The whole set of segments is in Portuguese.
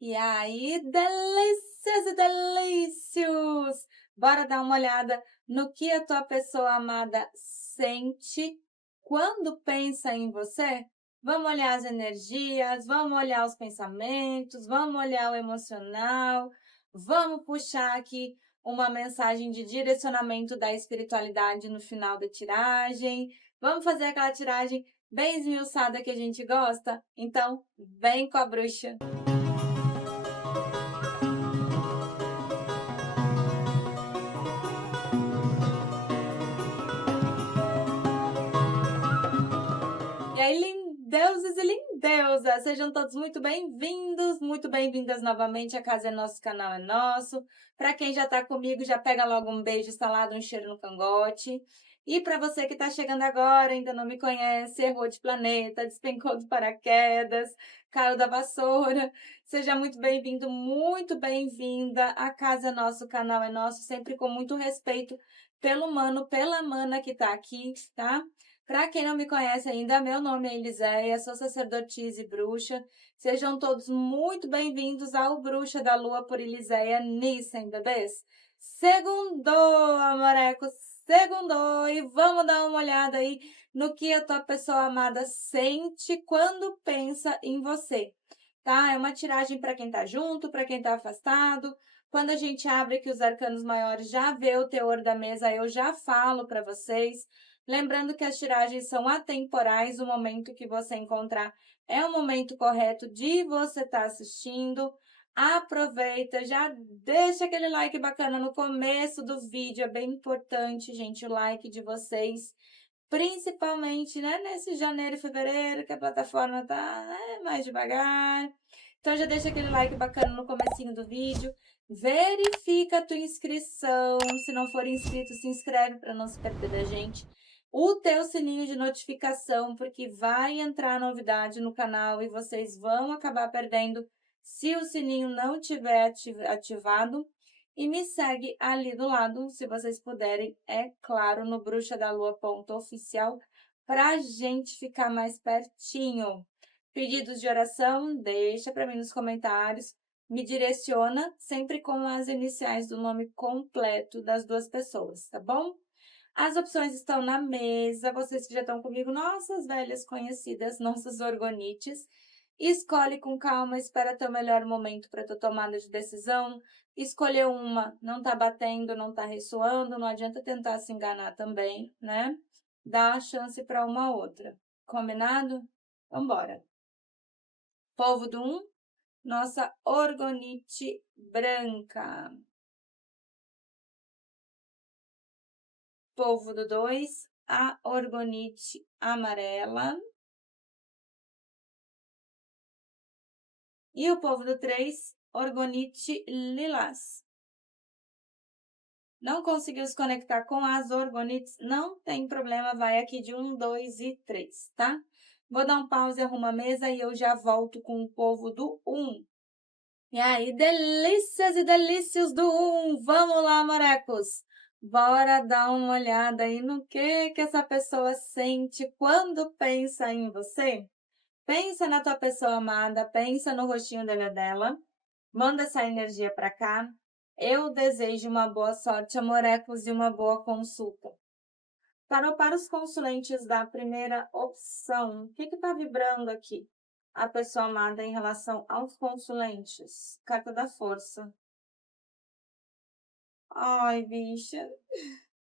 E aí, delícias e delícios! Bora dar uma olhada no que a tua pessoa amada sente quando pensa em você? Vamos olhar as energias, vamos olhar os pensamentos, vamos olhar o emocional, vamos puxar aqui uma mensagem de direcionamento da espiritualidade no final da tiragem. Vamos fazer aquela tiragem bem esmiuçada que a gente gosta? Então, vem com a bruxa! E aí, lindeuses e lindeusas, sejam todos muito bem-vindos, muito bem-vindas novamente. A casa é nosso, o canal é nosso. Para quem já está comigo, já pega logo um beijo instalado, um cheiro no cangote. E para você que está chegando agora, ainda não me conhece, errou de planeta, despencou do paraquedas, caiu da vassoura, seja muito bem-vindo, muito bem-vinda. A casa é nosso, o canal é nosso, sempre com muito respeito pelo mano, pela mana que está aqui, tá? Para quem não me conhece ainda, meu nome é Eliséia, sou sacerdotisa e bruxa. Sejam todos muito bem-vindos ao Bruxa da Lua por Eliséia Nissen, bebês. Segundou, amorecos, segundou, e vamos dar uma olhada aí no que a tua pessoa amada sente quando pensa em você, tá? É uma tiragem para quem tá junto, para quem tá afastado. Quando a gente abre aqui os arcanos maiores, já vê o teor da mesa, eu já falo para vocês. Lembrando que as tiragens são atemporais, o momento que você encontrar é o momento correto de você estar assistindo. Aproveita, já deixa aquele like bacana no começo do vídeo, é bem importante, gente, o like de vocês. Principalmente, né, nesse janeiro e fevereiro, que a plataforma tá, né, mais devagar. Então já deixa aquele like bacana no comecinho do vídeo. Verifica a tua inscrição. Se não for inscrito, se inscreve para não se perder da gente. O teu sininho de notificação, porque vai entrar novidade no canal e vocês vão acabar perdendo se o sininho não tiver ativado. E me segue ali do lado, se vocês puderem, é claro, no bruxadalua.oficial, para a gente ficar mais pertinho. Pedidos de oração, deixa para mim nos comentários. Me direciona sempre com as iniciais do nome completo das duas pessoas, tá bom? As opções estão na mesa, vocês que já estão comigo, nossas velhas conhecidas, nossas orgonites. Escolhe com calma, espera ter o melhor momento para tua tomada de decisão. Escolheu uma, não tá batendo, não tá ressoando, não adianta tentar se enganar também, né? Dá a chance para uma outra. Combinado? Vambora. Povo do 1, nossa orgonite branca. Povo do 2, a orgonite amarela. E o povo do 3, orgonite lilás. Não conseguiu se conectar com as orgonites? Não tem problema, vai aqui de 1, 2 e 3, tá? Vou dar um pause, arrumo a mesa e eu já volto com o povo do 1. E aí, delícias e delícios do 1! Vamos lá, morecos! Bora dar uma olhada aí no que essa pessoa sente quando pensa em você? Pensa na tua pessoa amada, pensa no rostinho dele ou dela, manda essa energia para cá. Eu desejo uma boa sorte, amorecos, e uma boa consulta. Para os consulentes da primeira opção, o que está vibrando aqui? A pessoa amada em relação aos consulentes. Carta da força. Ai, bicha,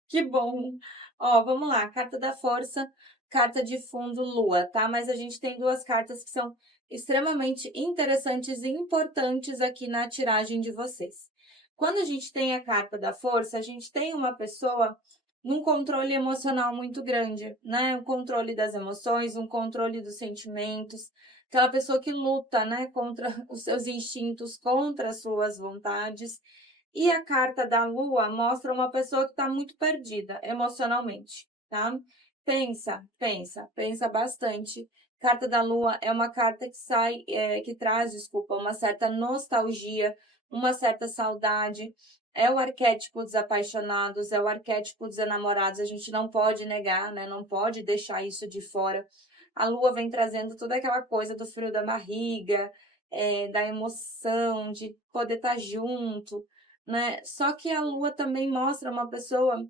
que bom. Ó, vamos lá, carta da força, carta de fundo lua, tá? Mas a gente tem duas cartas que são extremamente interessantes e importantes aqui na tiragem de vocês. Quando a gente tem a carta da força, a gente tem uma pessoa num controle emocional muito grande, né? Um controle das emoções, um controle dos sentimentos, aquela pessoa que luta, né, contra os seus instintos, contra as suas vontades. E a carta da lua mostra uma pessoa que está muito perdida emocionalmente, tá? Pensa bastante. Carta da lua é uma carta que que traz, desculpa, uma certa nostalgia, uma certa saudade. É o arquétipo dos apaixonados, é o arquétipo dos enamorados. A gente não pode negar, né? Não pode deixar isso de fora. A lua vem trazendo toda aquela coisa do frio da barriga, da emoção, de poder estar junto, né. Só que a lua também mostra uma pessoa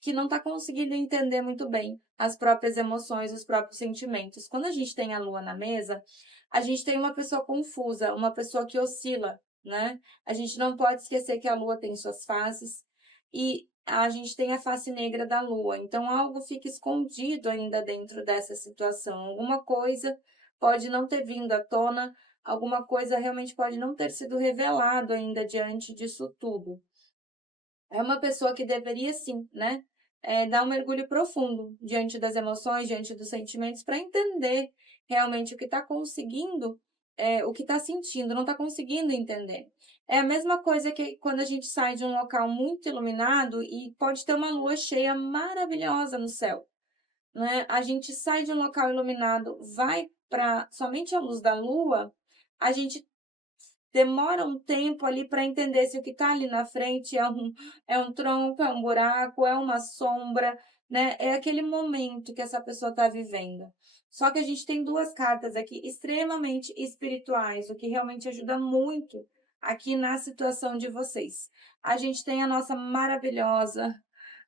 que não está conseguindo entender muito bem as próprias emoções, os próprios sentimentos. Quando a gente tem a lua na mesa, a gente tem uma pessoa confusa, uma pessoa que oscila, né. A gente não pode esquecer que a lua tem suas faces, e a gente tem a face negra da lua, então algo fica escondido ainda dentro dessa situação, alguma coisa pode não ter vindo à tona, alguma coisa realmente pode não ter sido revelado ainda diante disso tudo. É uma pessoa que deveria sim, né, dar um mergulho profundo diante das emoções, diante dos sentimentos, para entender realmente o que está conseguindo, o que está sentindo, não está conseguindo entender. É a mesma coisa que quando a gente sai de um local muito iluminado e pode ter uma lua cheia maravilhosa no céu, né, a gente sai de um local iluminado, vai para somente a luz da lua, a gente demora um tempo ali para entender se o que está ali na frente é um tronco, é um buraco, é uma sombra, né, é aquele momento que essa pessoa está vivendo. Só que a gente tem 2 cartas aqui extremamente espirituais, o que realmente ajuda muito aqui na situação de vocês. A gente tem a nossa maravilhosa,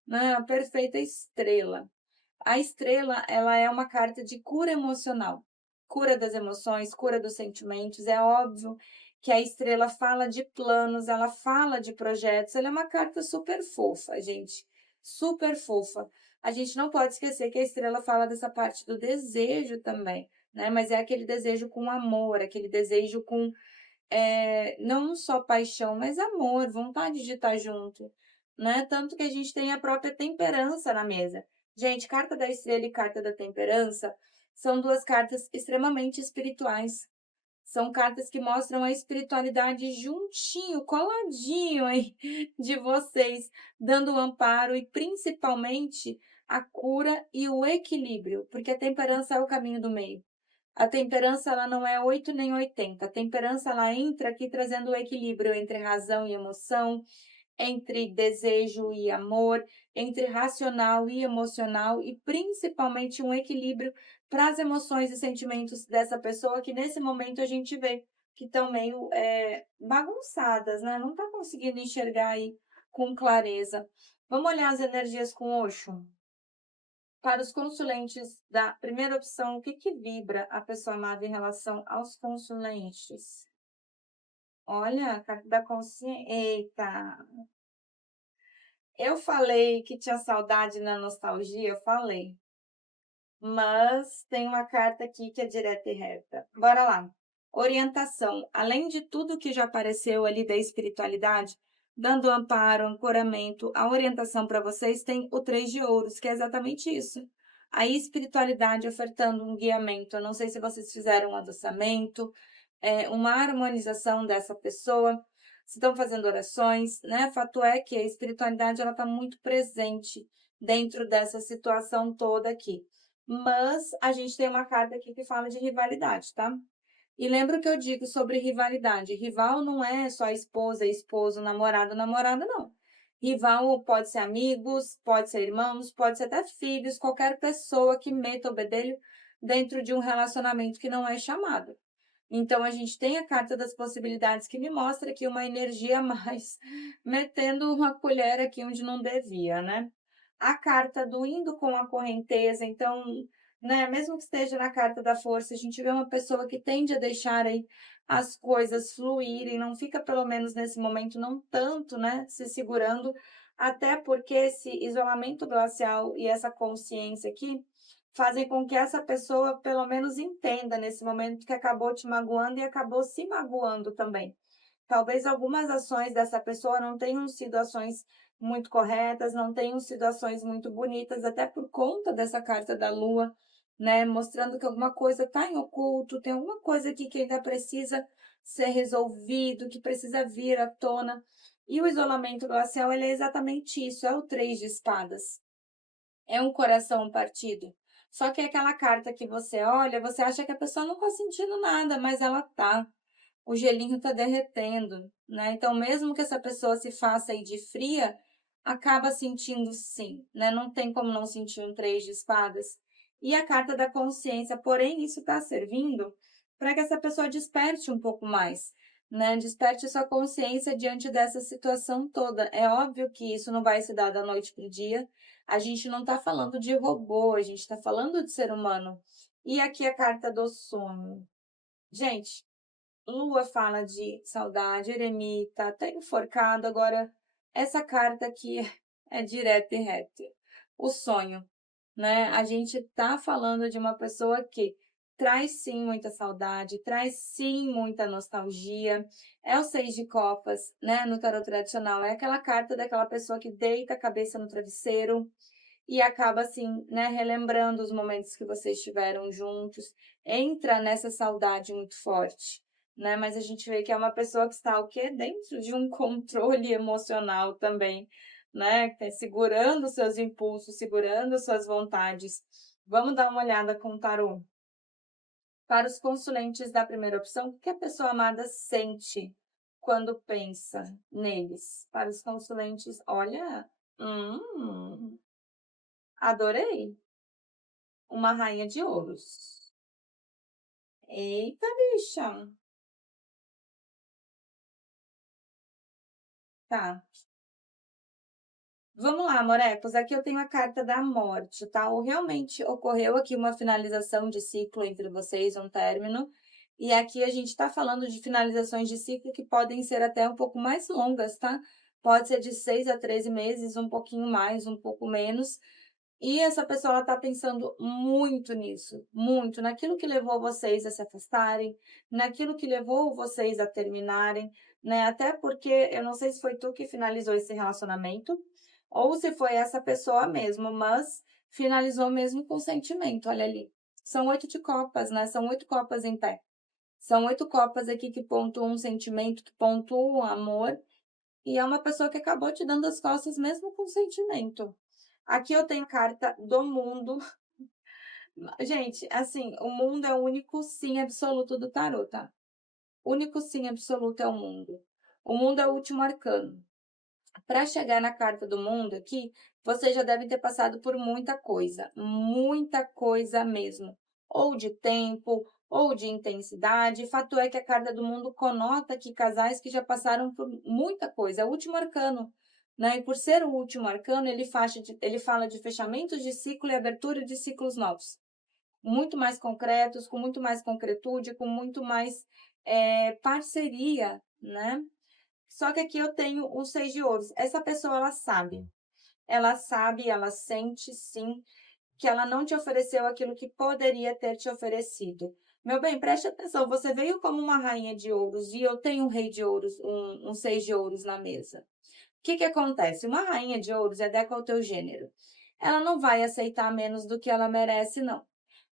né, a perfeita estrela. A estrela, ela é uma carta de cura emocional, cura das emoções, cura dos sentimentos. É óbvio que a estrela fala de planos, ela fala de projetos, ela é uma carta super fofa, gente, super fofa. A gente não pode esquecer que a estrela fala dessa parte do desejo também, né, mas é aquele desejo com amor, aquele desejo com não só paixão, mas amor, vontade de estar junto, né, tanto que a gente tem a própria temperança na mesa. Gente, carta da estrela e carta da temperança são 2 cartas extremamente espirituais. São cartas que mostram a espiritualidade juntinho, coladinho aí de vocês, dando o amparo e principalmente a cura e o equilíbrio, porque a temperança é o caminho do meio. A temperança ela não é 8 nem 80. A temperança ela entra aqui trazendo o equilíbrio entre razão e emoção, entre desejo e amor, entre racional e emocional e principalmente um equilíbrio para as emoções e sentimentos dessa pessoa que nesse momento a gente vê que estão meio bagunçadas, né? Não está conseguindo enxergar aí com clareza. Vamos olhar as energias com Osho? Para os consulentes da primeira opção, o que que vibra a pessoa amada em relação aos consulentes? Olha, a carta da consciência. Eita! Eu falei que tinha saudade na nostalgia, eu falei. Mas tem uma carta aqui que é direta e reta. Bora lá. Orientação. Além de tudo que já apareceu ali da espiritualidade, dando amparo, ancoramento, a orientação para vocês tem o 3 de ouros, que é exatamente isso. A espiritualidade ofertando um guiamento. Eu não sei se vocês fizeram um adoçamento, uma harmonização dessa pessoa, se estão fazendo orações, né? Fato é que a espiritualidade ela está muito presente dentro dessa situação toda aqui. Mas a gente tem uma carta aqui que fala de rivalidade, tá? E lembra o que eu digo sobre rivalidade? Rival não é só esposa, esposo, namorado, namorada, não. Rival pode ser amigos, pode ser irmãos, pode ser até filhos, qualquer pessoa que meta o bedelho dentro de um relacionamento que não é chamado. Então, a gente tem a carta das possibilidades que me mostra aqui uma energia a mais, metendo uma colher aqui onde não devia, né? A carta do indo com a correnteza, então, né, mesmo que esteja na carta da força, a gente vê uma pessoa que tende a deixar aí as coisas fluírem, não fica pelo menos nesse momento não tanto, né, se segurando, até porque esse isolamento glacial e essa consciência aqui fazem com que essa pessoa pelo menos entenda nesse momento que acabou te magoando e acabou se magoando também. Talvez algumas ações dessa pessoa não tenham sido ações muito corretas, não tenham sido ações muito bonitas, até por conta dessa carta da lua, né? Mostrando que alguma coisa está em oculto, tem alguma coisa aqui que ainda precisa ser resolvido, que precisa vir à tona. E o isolamento glacial, ele é exatamente isso, é o 3 de espadas. É um coração partido. Só que é aquela carta que você olha, você acha que a pessoa não está sentindo nada, mas ela tá. O gelinho está derretendo, né? Então, mesmo que essa pessoa se faça aí de fria, acaba sentindo sim, né? Não tem como não sentir um 3 de espadas. E a carta da consciência, porém, isso está servindo para que essa pessoa desperte um pouco mais, né? Desperte sua consciência diante dessa situação toda. É óbvio que isso não vai se dar da noite para o dia. A gente não está falando de robô, a gente está falando de ser humano. E aqui a carta do sono. Gente, Lua fala de saudade, eremita, até enforcado. Agora, essa carta aqui é direta e reta. O sonho, né? A gente tá falando de uma pessoa que traz sim muita saudade, traz sim muita nostalgia. É o Seis de Copas, né? No tarot tradicional, é aquela carta daquela pessoa que deita a cabeça no travesseiro e acaba assim, né, relembrando os momentos que vocês estiveram juntos, entra nessa saudade muito forte, né? Mas a gente vê que é uma pessoa que está o quê? Dentro de um controle emocional também, né? Segurando seus impulsos, segurando suas vontades. Vamos dar uma olhada com o tarô. Para os consulentes da primeira opção, o que a pessoa amada sente quando pensa neles? Para os consulentes, olha, adorei. Uma rainha de ouros. Eita, bicha. Tá. Vamos lá, morecos. Aqui eu tenho a carta da morte, tá? Ou realmente ocorreu aqui uma finalização de ciclo entre vocês, um término. E aqui a gente tá falando de finalizações de ciclo que podem ser até um pouco mais longas, tá? Pode ser de 6 a 13 meses, um pouquinho mais, um pouco menos. E essa pessoa ela tá pensando muito nisso, muito naquilo que levou vocês a se afastarem, naquilo que levou vocês a terminarem, né? Até porque eu não sei se foi tu que finalizou esse relacionamento ou se foi essa pessoa mesmo, mas finalizou mesmo com sentimento. Olha ali. São 8 de copas, né? São 8 copas em pé. São 8 copas aqui que pontuam um sentimento, que pontuam um amor, e é uma pessoa que acabou te dando as costas mesmo com sentimento. Aqui eu tenho carta do mundo. Gente, assim, o mundo é o único sim absoluto do tarô, tá? O único sim absoluto é o mundo. O mundo é o último arcano. Para chegar na carta do mundo aqui, você já deve ter passado por muita coisa mesmo. Ou de tempo, ou de intensidade. Fato é que a carta do mundo conota que casais que já passaram por muita coisa. É o último arcano, né? E por ser o último arcano, ele fala de fechamentos de ciclo e abertura de ciclos novos. Muito mais concretos, com muito mais concretude, com muito mais parceria, né? Só que aqui eu tenho o 6 de ouros. Essa pessoa, ela sabe, ela sente sim que ela não te ofereceu aquilo que poderia ter te oferecido. Meu bem, preste atenção, você veio como uma rainha de ouros e eu tenho um rei de ouros, um 6 de ouros na mesa. O que que acontece? Uma rainha de ouros é adequa ao teu gênero. Ela não vai aceitar menos do que ela merece, não.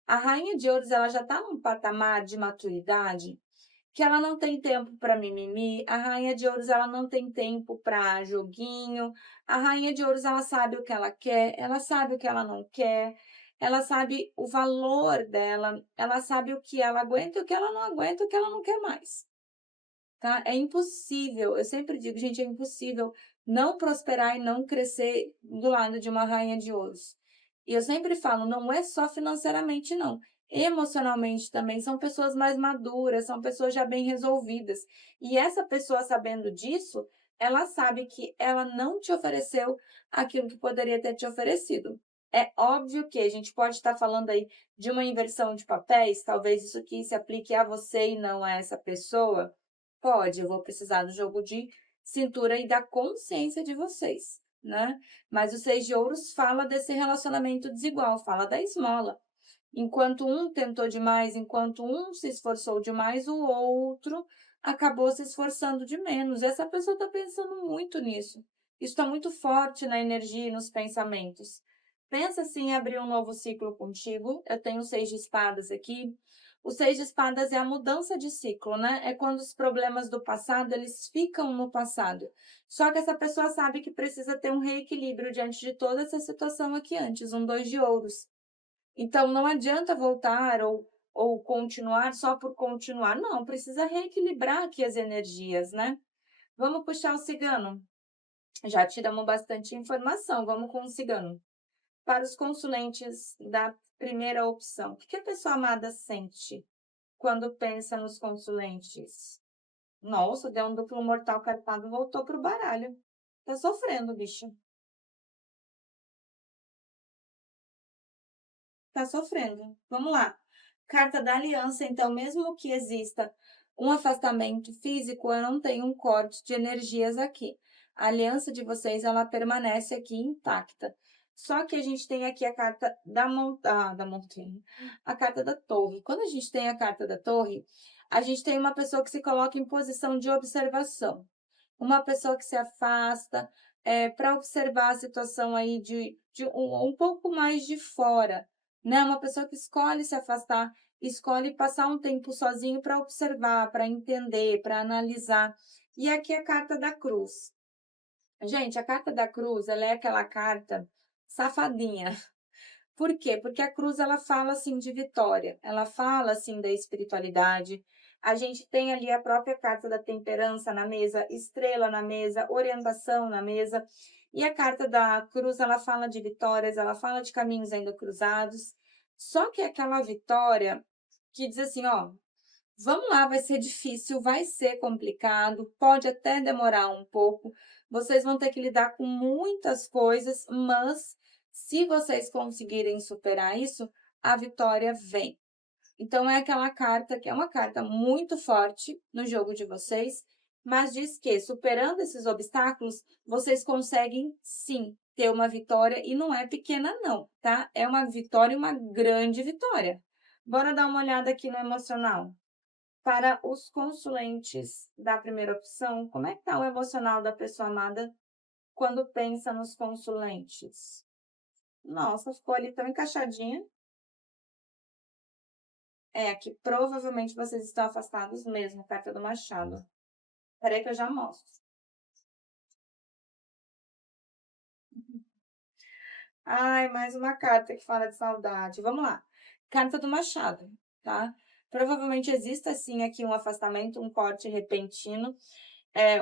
A rainha de ouros, ela já está num patamar de maturidade que ela não tem tempo para mimimi, a rainha de ouros ela não tem tempo para joguinho, a rainha de ouros ela sabe o que ela quer, ela sabe o que ela não quer, ela sabe o valor dela, ela sabe o que ela aguenta e o que ela não aguenta, o que ela não quer mais, tá? É impossível, eu sempre digo, gente, é impossível não prosperar e não crescer do lado de uma rainha de ouros. E eu sempre falo, não é só financeiramente, não. Emocionalmente também, são pessoas mais maduras, são pessoas já bem resolvidas. E essa pessoa, sabendo disso, ela sabe que ela não te ofereceu aquilo que poderia ter te oferecido. É óbvio que a gente pode estar falando aí de uma inversão de papéis, talvez isso aqui se aplique a você e não a essa pessoa. Pode, eu vou precisar do jogo de cintura e da consciência de vocês, né? Mas o 6 de ouros fala desse relacionamento desigual, fala da esmola. Enquanto um tentou demais, enquanto um se esforçou demais, o outro acabou se esforçando de menos. E essa pessoa está pensando muito nisso. Isso está muito forte na energia e nos pensamentos. Pensa assim em abrir um novo ciclo contigo. Eu tenho o 6 de espadas aqui. O 6 de espadas é a mudança de ciclo, né? É quando os problemas do passado, eles ficam no passado. Só que essa pessoa sabe que precisa ter um reequilíbrio diante de toda essa situação aqui antes, um 2 de ouros. Então, não adianta voltar ou continuar só por continuar. Não, precisa reequilibrar aqui as energias, né? Vamos puxar o cigano. Já tiramos bastante informação. Vamos com o cigano. Para os consulentes da primeira opção, o que a pessoa amada sente quando pensa nos consulentes? Nossa, deu um duplo mortal carpado, voltou pro baralho. Tá sofrendo, bicho. Tá sofrendo. Vamos lá. Carta da aliança, então, mesmo que exista um afastamento físico, eu não tenho um corte de energias aqui. A aliança de vocês, ela permanece aqui intacta. Só que a gente tem aqui a carta da montanha, a carta da torre. Quando a gente tem a carta da torre, a gente tem uma pessoa que se coloca em posição de observação. Uma pessoa que se afasta para observar a situação aí de um pouco mais de fora, né? Uma pessoa que escolhe se afastar, escolhe passar um tempo sozinho para observar, para entender, para analisar. E aqui a carta da cruz. Gente, a carta da cruz, ela é aquela carta safadinha. Por quê? Porque a cruz ela fala assim de vitória, ela fala assim da espiritualidade. A gente tem ali a própria carta da temperança na mesa, estrela na mesa, orientação na mesa. E a carta da cruz ela fala de vitórias, ela fala de caminhos ainda cruzados. Só que é aquela vitória que diz assim, ó, vamos lá, vai ser difícil, vai ser complicado, pode até demorar um pouco. Vocês vão ter que lidar com muitas coisas, mas se vocês conseguirem superar isso, a vitória vem. Então, é aquela carta que é uma carta muito forte no jogo de vocês, mas diz que, superando esses obstáculos, vocês conseguem sim ter uma vitória e não é pequena, não, tá? É uma vitória, uma grande vitória. Bora dar uma olhada aqui no emocional. Para os consulentes da primeira opção, como é que está o emocional da pessoa amada quando pensa nos consulentes? Nossa, ficou ali tão encaixadinha. É, que provavelmente vocês estão afastados mesmo, carta do Machado. Peraí que eu já mostro. Ai, mais uma carta que fala de saudade. Vamos lá. Carta do Machado, tá? Provavelmente exista, sim, aqui um afastamento, um corte repentino,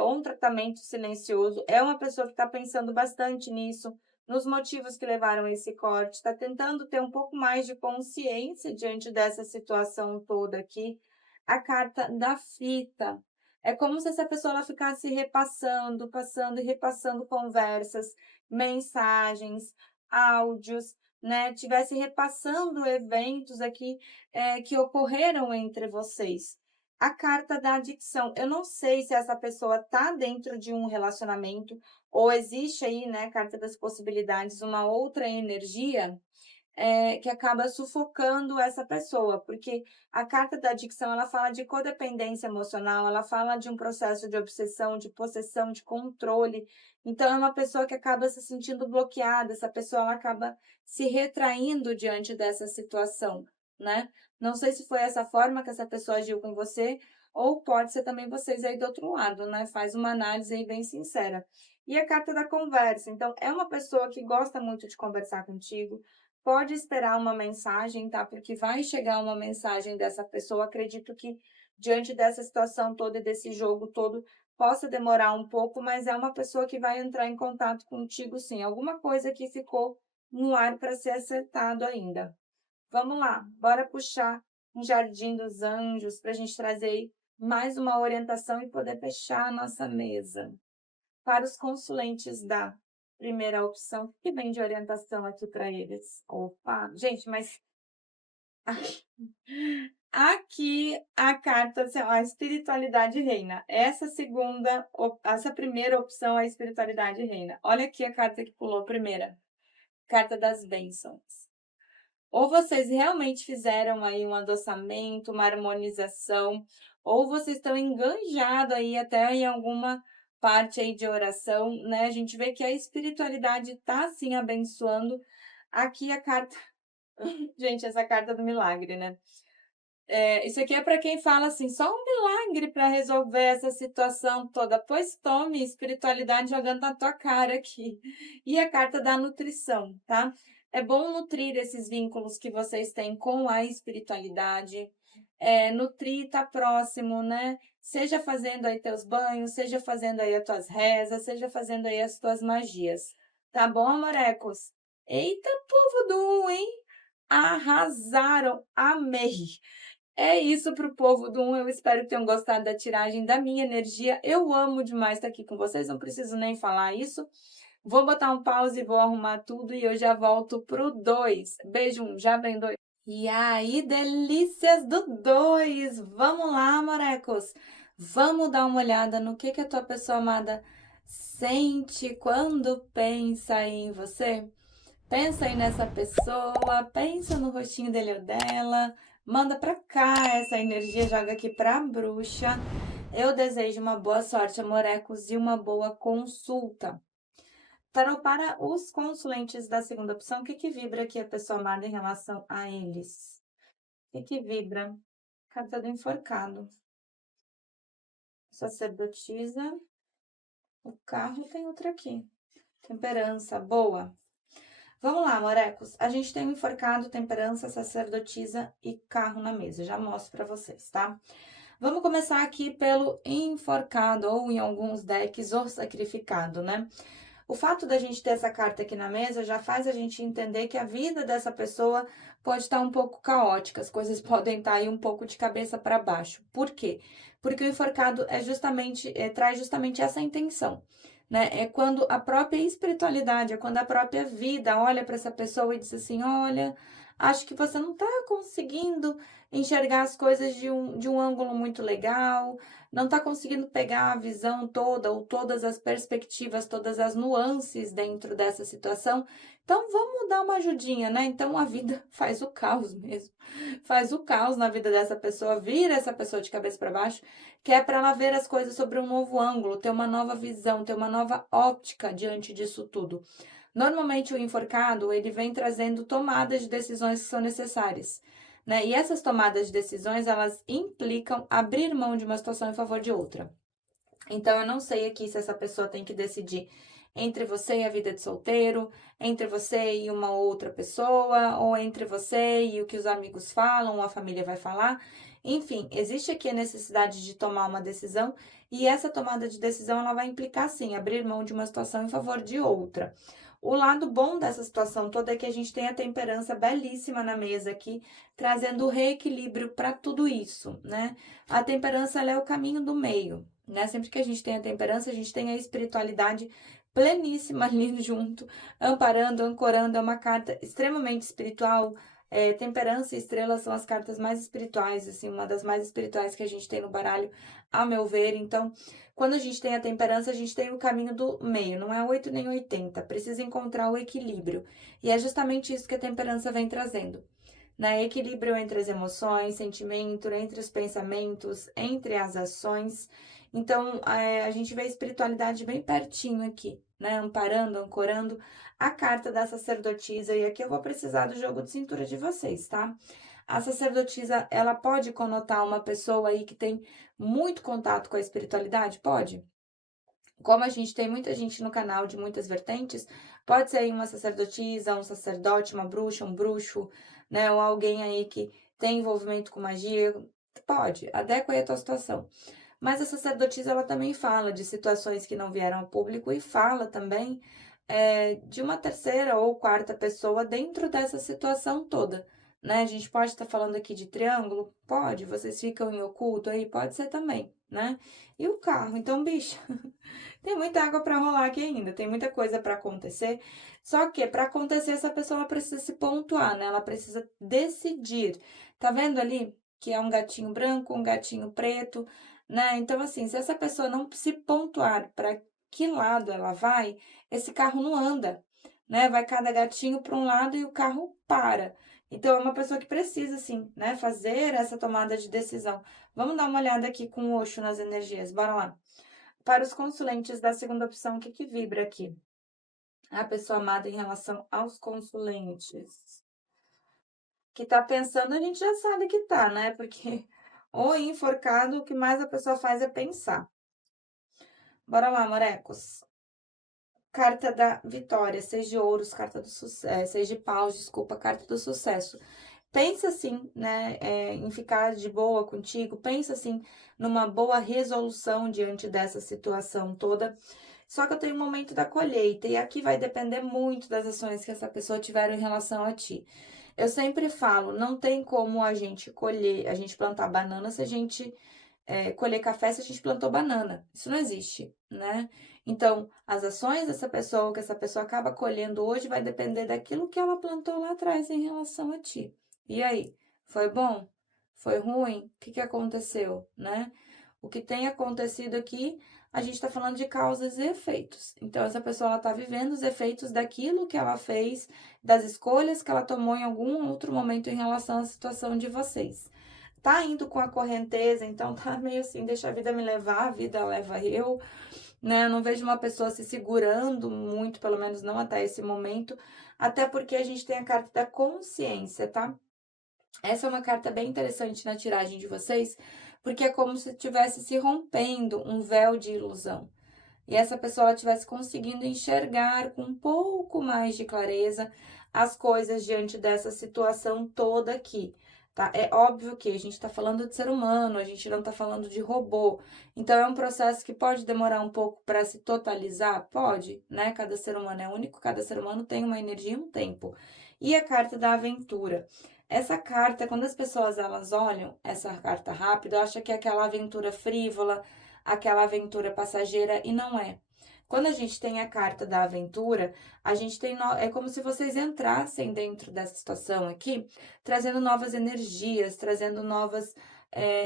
ou um tratamento silencioso. É uma pessoa que está pensando bastante nisso, nos motivos que levaram a esse corte, está tentando ter um pouco mais de consciência diante dessa situação toda aqui. A carta da fita. É como se essa pessoa ela ficasse repassando, passando e repassando conversas, mensagens, áudios, né? Tivesse repassando eventos aqui que ocorreram entre vocês. A carta da adicção. Eu não sei se essa pessoa está dentro de um relacionamento ou existe aí, né, carta das possibilidades, uma outra energia que acaba sufocando essa pessoa, porque a carta da adicção ela fala de codependência emocional, ela fala de um processo de obsessão, de possessão, de controle. Então, é uma pessoa que acaba se sentindo bloqueada, essa pessoa ela acaba se retraindo diante dessa situação, né? Não sei se foi essa forma que essa pessoa agiu com você, ou pode ser também vocês aí do outro lado, né? Faz uma análise aí bem sincera. E a carta da conversa. Então, é uma pessoa que gosta muito de conversar contigo, pode esperar uma mensagem, tá? Porque vai chegar uma mensagem dessa pessoa. Acredito que diante dessa situação toda e desse jogo todo, possa demorar um pouco, mas é uma pessoa que vai entrar em contato contigo sim. Alguma coisa que ficou no ar para ser acertado ainda. Vamos lá, bora puxar um Jardim dos Anjos para a gente trazer aí mais uma orientação e poder fechar a nossa mesa. Para os consulentes da primeira opção, o que vem de orientação aqui para eles? Opa, gente, mas aqui a carta, assim, ó, a espiritualidade reina. Essa primeira opção, a espiritualidade reina. Olha aqui a carta que pulou primeira. Carta das bênçãos. Ou vocês realmente fizeram aí um adoçamento, uma harmonização, ou vocês estão enganjados aí até em alguma parte aí de oração, né? A gente vê que a espiritualidade está assim abençoando. Aqui a carta, gente, essa carta do milagre, né? Isso aqui é para quem fala assim, só um milagre para resolver essa situação toda. Pois tome espiritualidade jogando na tua cara aqui. E a carta da nutrição, tá? É bom nutrir esses vínculos que vocês têm com a espiritualidade. Nutrir, tá próximo, né? Seja fazendo aí teus banhos, seja fazendo aí as tuas rezas, seja fazendo aí as tuas magias. Tá bom, amorecos? Eita, povo do, hein? Arrasaram! Amei! É isso para o povo do 1, eu espero que tenham gostado da tiragem da minha energia. Eu amo demais estar aqui com vocês, não preciso nem falar isso. Vou botar um pause e vou arrumar tudo e eu já volto pro 2. Beijo 1, já vem 2. E aí, delícias do 2! Vamos lá, morecos! Vamos dar uma olhada no que a tua pessoa amada sente quando pensa em você? Pensa aí nessa pessoa, pensa no rostinho dele ou dela, manda pra cá essa energia, joga aqui pra bruxa. Eu desejo uma boa sorte, amorecos, e uma boa consulta. Tarô para os consulentes da segunda opção, o que vibra aqui a pessoa amada em relação a eles? O que vibra? Carta do enforcado. Sacerdotisa. O carro tem outra aqui. Temperança, boa. Vamos lá, morecos. A gente tem o enforcado, temperança, sacerdotisa e carro na mesa. Já mostro para vocês, tá? Vamos começar aqui pelo enforcado, ou em alguns decks, o sacrificado, né? O fato da gente ter essa carta aqui na mesa já faz a gente entender que a vida dessa pessoa pode estar um pouco caótica, as coisas podem estar aí um pouco de cabeça para baixo. Por quê? Porque o enforcado traz justamente essa intenção, né? É quando a própria espiritualidade, é quando a própria vida olha para essa pessoa e diz assim: olha, acho que você não está conseguindo enxergar as coisas de um ângulo muito legal, não está conseguindo pegar a visão toda ou todas as perspectivas, todas as nuances dentro dessa situação. Então, vamos dar uma ajudinha, né? Então, a vida faz o caos mesmo. Faz o caos na vida dessa pessoa, vira essa pessoa de cabeça para baixo, que é para ela ver as coisas sobre um novo ângulo, ter uma nova visão, ter uma nova óptica diante disso tudo. Normalmente, o enforcado, ele vem trazendo tomadas de decisões que são necessárias, né? E essas tomadas de decisões, elas implicam abrir mão de uma situação em favor de outra. Então, eu não sei aqui se essa pessoa tem que decidir entre você e a vida de solteiro, entre você e uma outra pessoa, ou entre você e o que os amigos falam, ou a família vai falar. Enfim, existe aqui a necessidade de tomar uma decisão, e essa tomada de decisão ela vai implicar, sim, abrir mão de uma situação em favor de outra. O lado bom dessa situação toda é que a gente tem a temperança belíssima na mesa aqui, trazendo o reequilíbrio para tudo isso, né? A temperança ela é o caminho do meio, né? Sempre que a gente tem a temperança, a gente tem a espiritualidade pleníssima ali junto, amparando, ancorando. É uma carta extremamente espiritual. Temperança e estrela são as cartas mais espirituais, assim, uma das mais espirituais que a gente tem no baralho, a meu ver. Então, quando a gente tem a temperança, a gente tem o caminho do meio, não é 8 nem 80, precisa encontrar o equilíbrio. E é justamente isso que a temperança vem trazendo, né? Equilíbrio entre as emoções, sentimento, entre os pensamentos, entre as ações. Então, a gente vê a espiritualidade bem pertinho aqui, né? Amparando, ancorando a carta da sacerdotisa. E aqui eu vou precisar do jogo de cintura de vocês, tá? A sacerdotisa, ela pode conotar uma pessoa aí que tem muito contato com a espiritualidade? Pode. Como a gente tem muita gente no canal de muitas vertentes, pode ser aí uma sacerdotisa, um sacerdote, uma bruxa, um bruxo, né? Ou alguém aí que tem envolvimento com magia. Pode, adequa aí a tua situação. Mas a sacerdotisa, ela também fala de situações que não vieram ao público e fala também de uma terceira ou quarta pessoa dentro dessa situação toda, né? A gente pode estar falando aqui de triângulo? Pode. Vocês ficam em oculto aí? Pode ser também, né? E o carro? Então, bicho, tem muita água para rolar aqui ainda, tem muita coisa para acontecer. Só que para acontecer, essa pessoa ela precisa se pontuar, né? Ela precisa decidir. Tá vendo ali que é um gatinho branco, um gatinho preto, né? Então, assim, se essa pessoa não se pontuar para que lado ela vai, esse carro não anda, né? Vai cada gatinho para um lado e o carro para. Então, é uma pessoa que precisa, assim, né, fazer essa tomada de decisão. Vamos dar uma olhada aqui com o Osho nas energias, bora lá. Para os consulentes da segunda opção, o que vibra aqui? A pessoa amada em relação aos consulentes. Que tá pensando, a gente já sabe que tá, né? Porque ou enforcado, o que mais a pessoa faz é pensar. Bora lá, morecos. Carta da vitória, 6 de ouros, carta do sucesso, 6 de paus, desculpa, carta do sucesso. Pensa assim, né, em ficar de boa contigo, pensa assim numa boa resolução diante dessa situação toda. Só que eu tenho um momento da colheita e aqui vai depender muito das ações que essa pessoa tiver em relação a ti. Eu sempre falo, não tem como a gente colher, a gente plantar banana se a gente colher café se a gente plantou banana. Isso não existe, né? Então, as ações dessa pessoa, o que essa pessoa acaba colhendo hoje, vai depender daquilo que ela plantou lá atrás em relação a ti. E aí, foi bom? Foi ruim? O que que aconteceu, né? O que tem acontecido aqui, a gente está falando de causas e efeitos. Então, essa pessoa ela está vivendo os efeitos daquilo que ela fez, das escolhas que ela tomou em algum outro momento em relação à situação de vocês. Tá indo com a correnteza, então tá meio assim, deixa a vida me levar, a vida leva eu, né? Eu não vejo uma pessoa se segurando muito, pelo menos não até esse momento, até porque a gente tem a carta da consciência, tá? Essa é uma carta bem interessante na tiragem de vocês, porque é como se estivesse se rompendo um véu de ilusão. E essa pessoa estivesse conseguindo enxergar com um pouco mais de clareza as coisas diante dessa situação toda aqui. Tá? É óbvio que a gente está falando de ser humano, a gente não está falando de robô. Então, é um processo que pode demorar um pouco para se totalizar? Pode, né? Cada ser humano é único, cada ser humano tem uma energia e um tempo. E a carta da aventura. Essa carta, quando as pessoas elas olham essa carta rápida, acham que é aquela aventura frívola, aquela aventura passageira, e não é. Quando a gente tem a carta da aventura, a gente tem é como se vocês entrassem dentro dessa situação aqui, trazendo novas energias, trazendo novas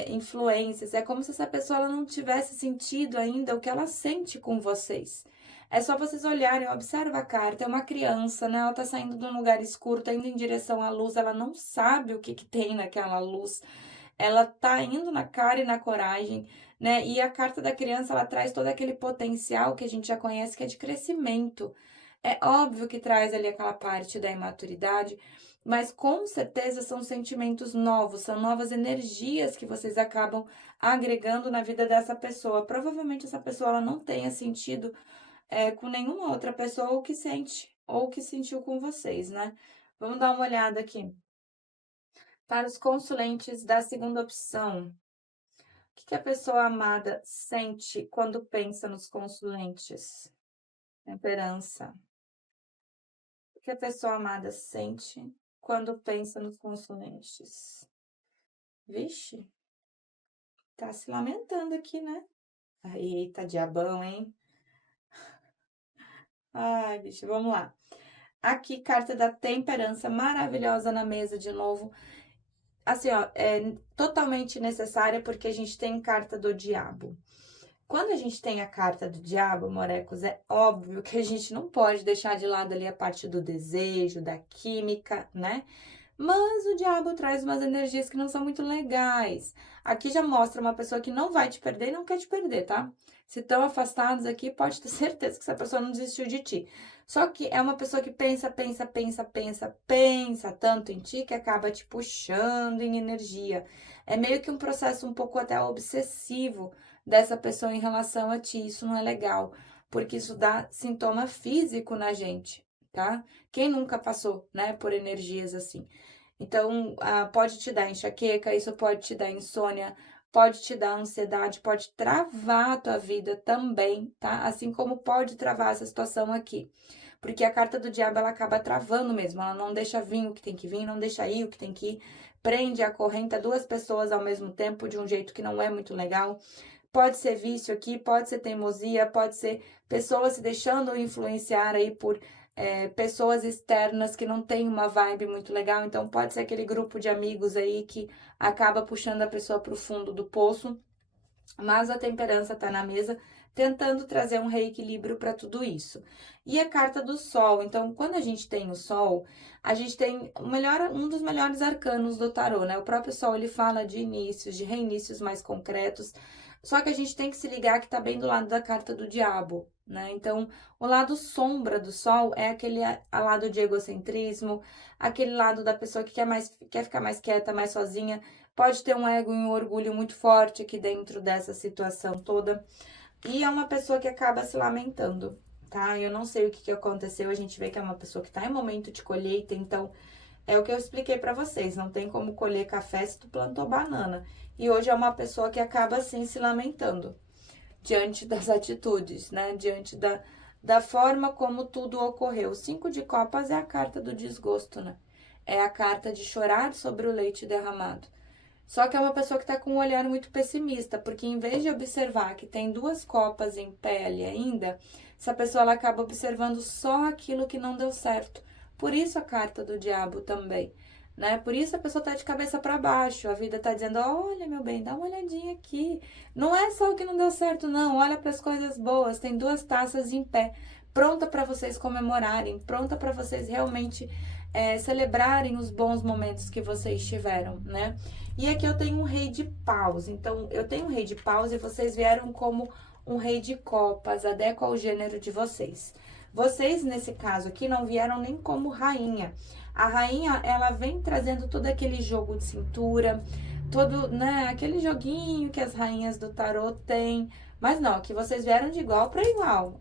influências. É como se essa pessoa ela não tivesse sentido ainda o que ela sente com vocês. É só vocês olharem, observa a carta, é uma criança, né? Ela tá saindo de um lugar escuro, tá indo em direção à luz, ela não sabe o que que tem naquela luz. Ela tá indo na cara e na coragem, né? E a carta da criança, ela traz todo aquele potencial que a gente já conhece, que é de crescimento. É óbvio que traz ali aquela parte da imaturidade, mas com certeza são sentimentos novos, são novas energias que vocês acabam agregando na vida dessa pessoa. Provavelmente essa pessoa ela não tenha sentido com nenhuma outra pessoa o que sente ou o que sentiu com vocês, né? Vamos dar uma olhada aqui. Para os consulentes da segunda opção, o que que a pessoa amada sente quando pensa nos consulentes? Temperança. O que a pessoa amada sente quando pensa nos consulentes? Vixe, tá se lamentando aqui, né? Eita, diabão, hein? Ai, bicho, vamos lá. Aqui, carta da temperança maravilhosa na mesa de novo. Assim, ó, é totalmente necessária porque a gente tem carta do diabo. Quando a gente tem a carta do diabo, morecos, é óbvio que a gente não pode deixar de lado ali a parte do desejo, da química, né? Mas o diabo traz umas energias que não são muito legais. Aqui já mostra uma pessoa que não vai te perder e não quer te perder, tá? Se estão afastados aqui, pode ter certeza que essa pessoa não desistiu de ti. Só que é uma pessoa que pensa tanto em ti que acaba te puxando em energia. É meio que um processo um pouco até obsessivo dessa pessoa em relação a ti. Isso não é legal, porque isso dá sintoma físico na gente, tá? Quem nunca passou, né, por energias assim? Então, pode te dar enxaqueca, isso pode te dar insônia, pode te dar ansiedade, pode travar a tua vida também, tá? Assim como pode travar essa situação aqui. Porque a carta do diabo, ela acaba travando mesmo, ela não deixa vir o que tem que vir, não deixa ir o que tem que ir, prende a corrente a duas pessoas ao mesmo tempo de um jeito que não é muito legal. Pode ser vício aqui, pode ser teimosia, pode ser pessoas se deixando influenciar aí por pessoas externas que não tem uma vibe muito legal. Então, pode ser aquele grupo de amigos aí que acaba puxando a pessoa para o fundo do poço. Mas a temperança está na mesa, tentando trazer um reequilíbrio para tudo isso. E a carta do Sol. Então, quando a gente tem o Sol, a gente tem um dos melhores arcanos do tarô, né? O próprio Sol, ele fala de inícios, de reinícios mais concretos. Só que a gente tem que se ligar que tá bem do lado da carta do diabo, né? Então, o lado sombra do Sol é aquele lado de egocentrismo, aquele lado da pessoa que quer ficar mais quieta, mais sozinha, pode ter um ego e um orgulho muito forte aqui dentro dessa situação toda. E é uma pessoa que acaba se lamentando, tá? Eu não sei o que aconteceu, a gente vê que é uma pessoa que tá em momento de colheita, então é o que eu expliquei pra vocês, não tem como colher café se tu plantou banana. E hoje é uma pessoa que acaba assim se lamentando diante das atitudes, né? Diante da forma como tudo ocorreu. O 5 de copas é a carta do desgosto, né? é a carta de chorar sobre o leite derramado. Só que é uma pessoa que está com um olhar muito pessimista, porque em vez de observar que tem 2 copas em pé ali ainda, essa pessoa ela acaba observando só aquilo que não deu certo. Por isso a carta do diabo também, né? Por isso a pessoa está de cabeça para baixo. A vida está dizendo: olha, meu bem, dá uma olhadinha aqui. Não é só o que não deu certo, não. Olha para as coisas boas. Tem 2 taças em pé, pronta para vocês comemorarem, pronta para vocês realmente celebrarem os bons momentos que vocês tiveram, né? E aqui eu tenho um rei de paus. Então, eu tenho um rei de paus e vocês vieram como um rei de copas, adequa ao gênero de vocês. Vocês, nesse caso aqui, não vieram nem como rainha. A rainha, ela vem trazendo todo aquele jogo de cintura, todo, né, aquele joguinho que as rainhas do tarô têm. Mas não, aqui vocês vieram de igual para igual.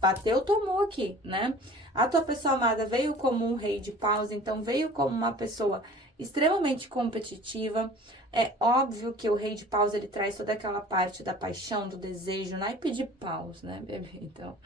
Bateu, tomou aqui, né? A tua pessoa amada veio como um rei de paus, então veio como uma pessoa extremamente competitiva. É óbvio que o rei de paus, ele traz toda aquela parte da paixão, do desejo, naipe de paus, né, bebê? Então,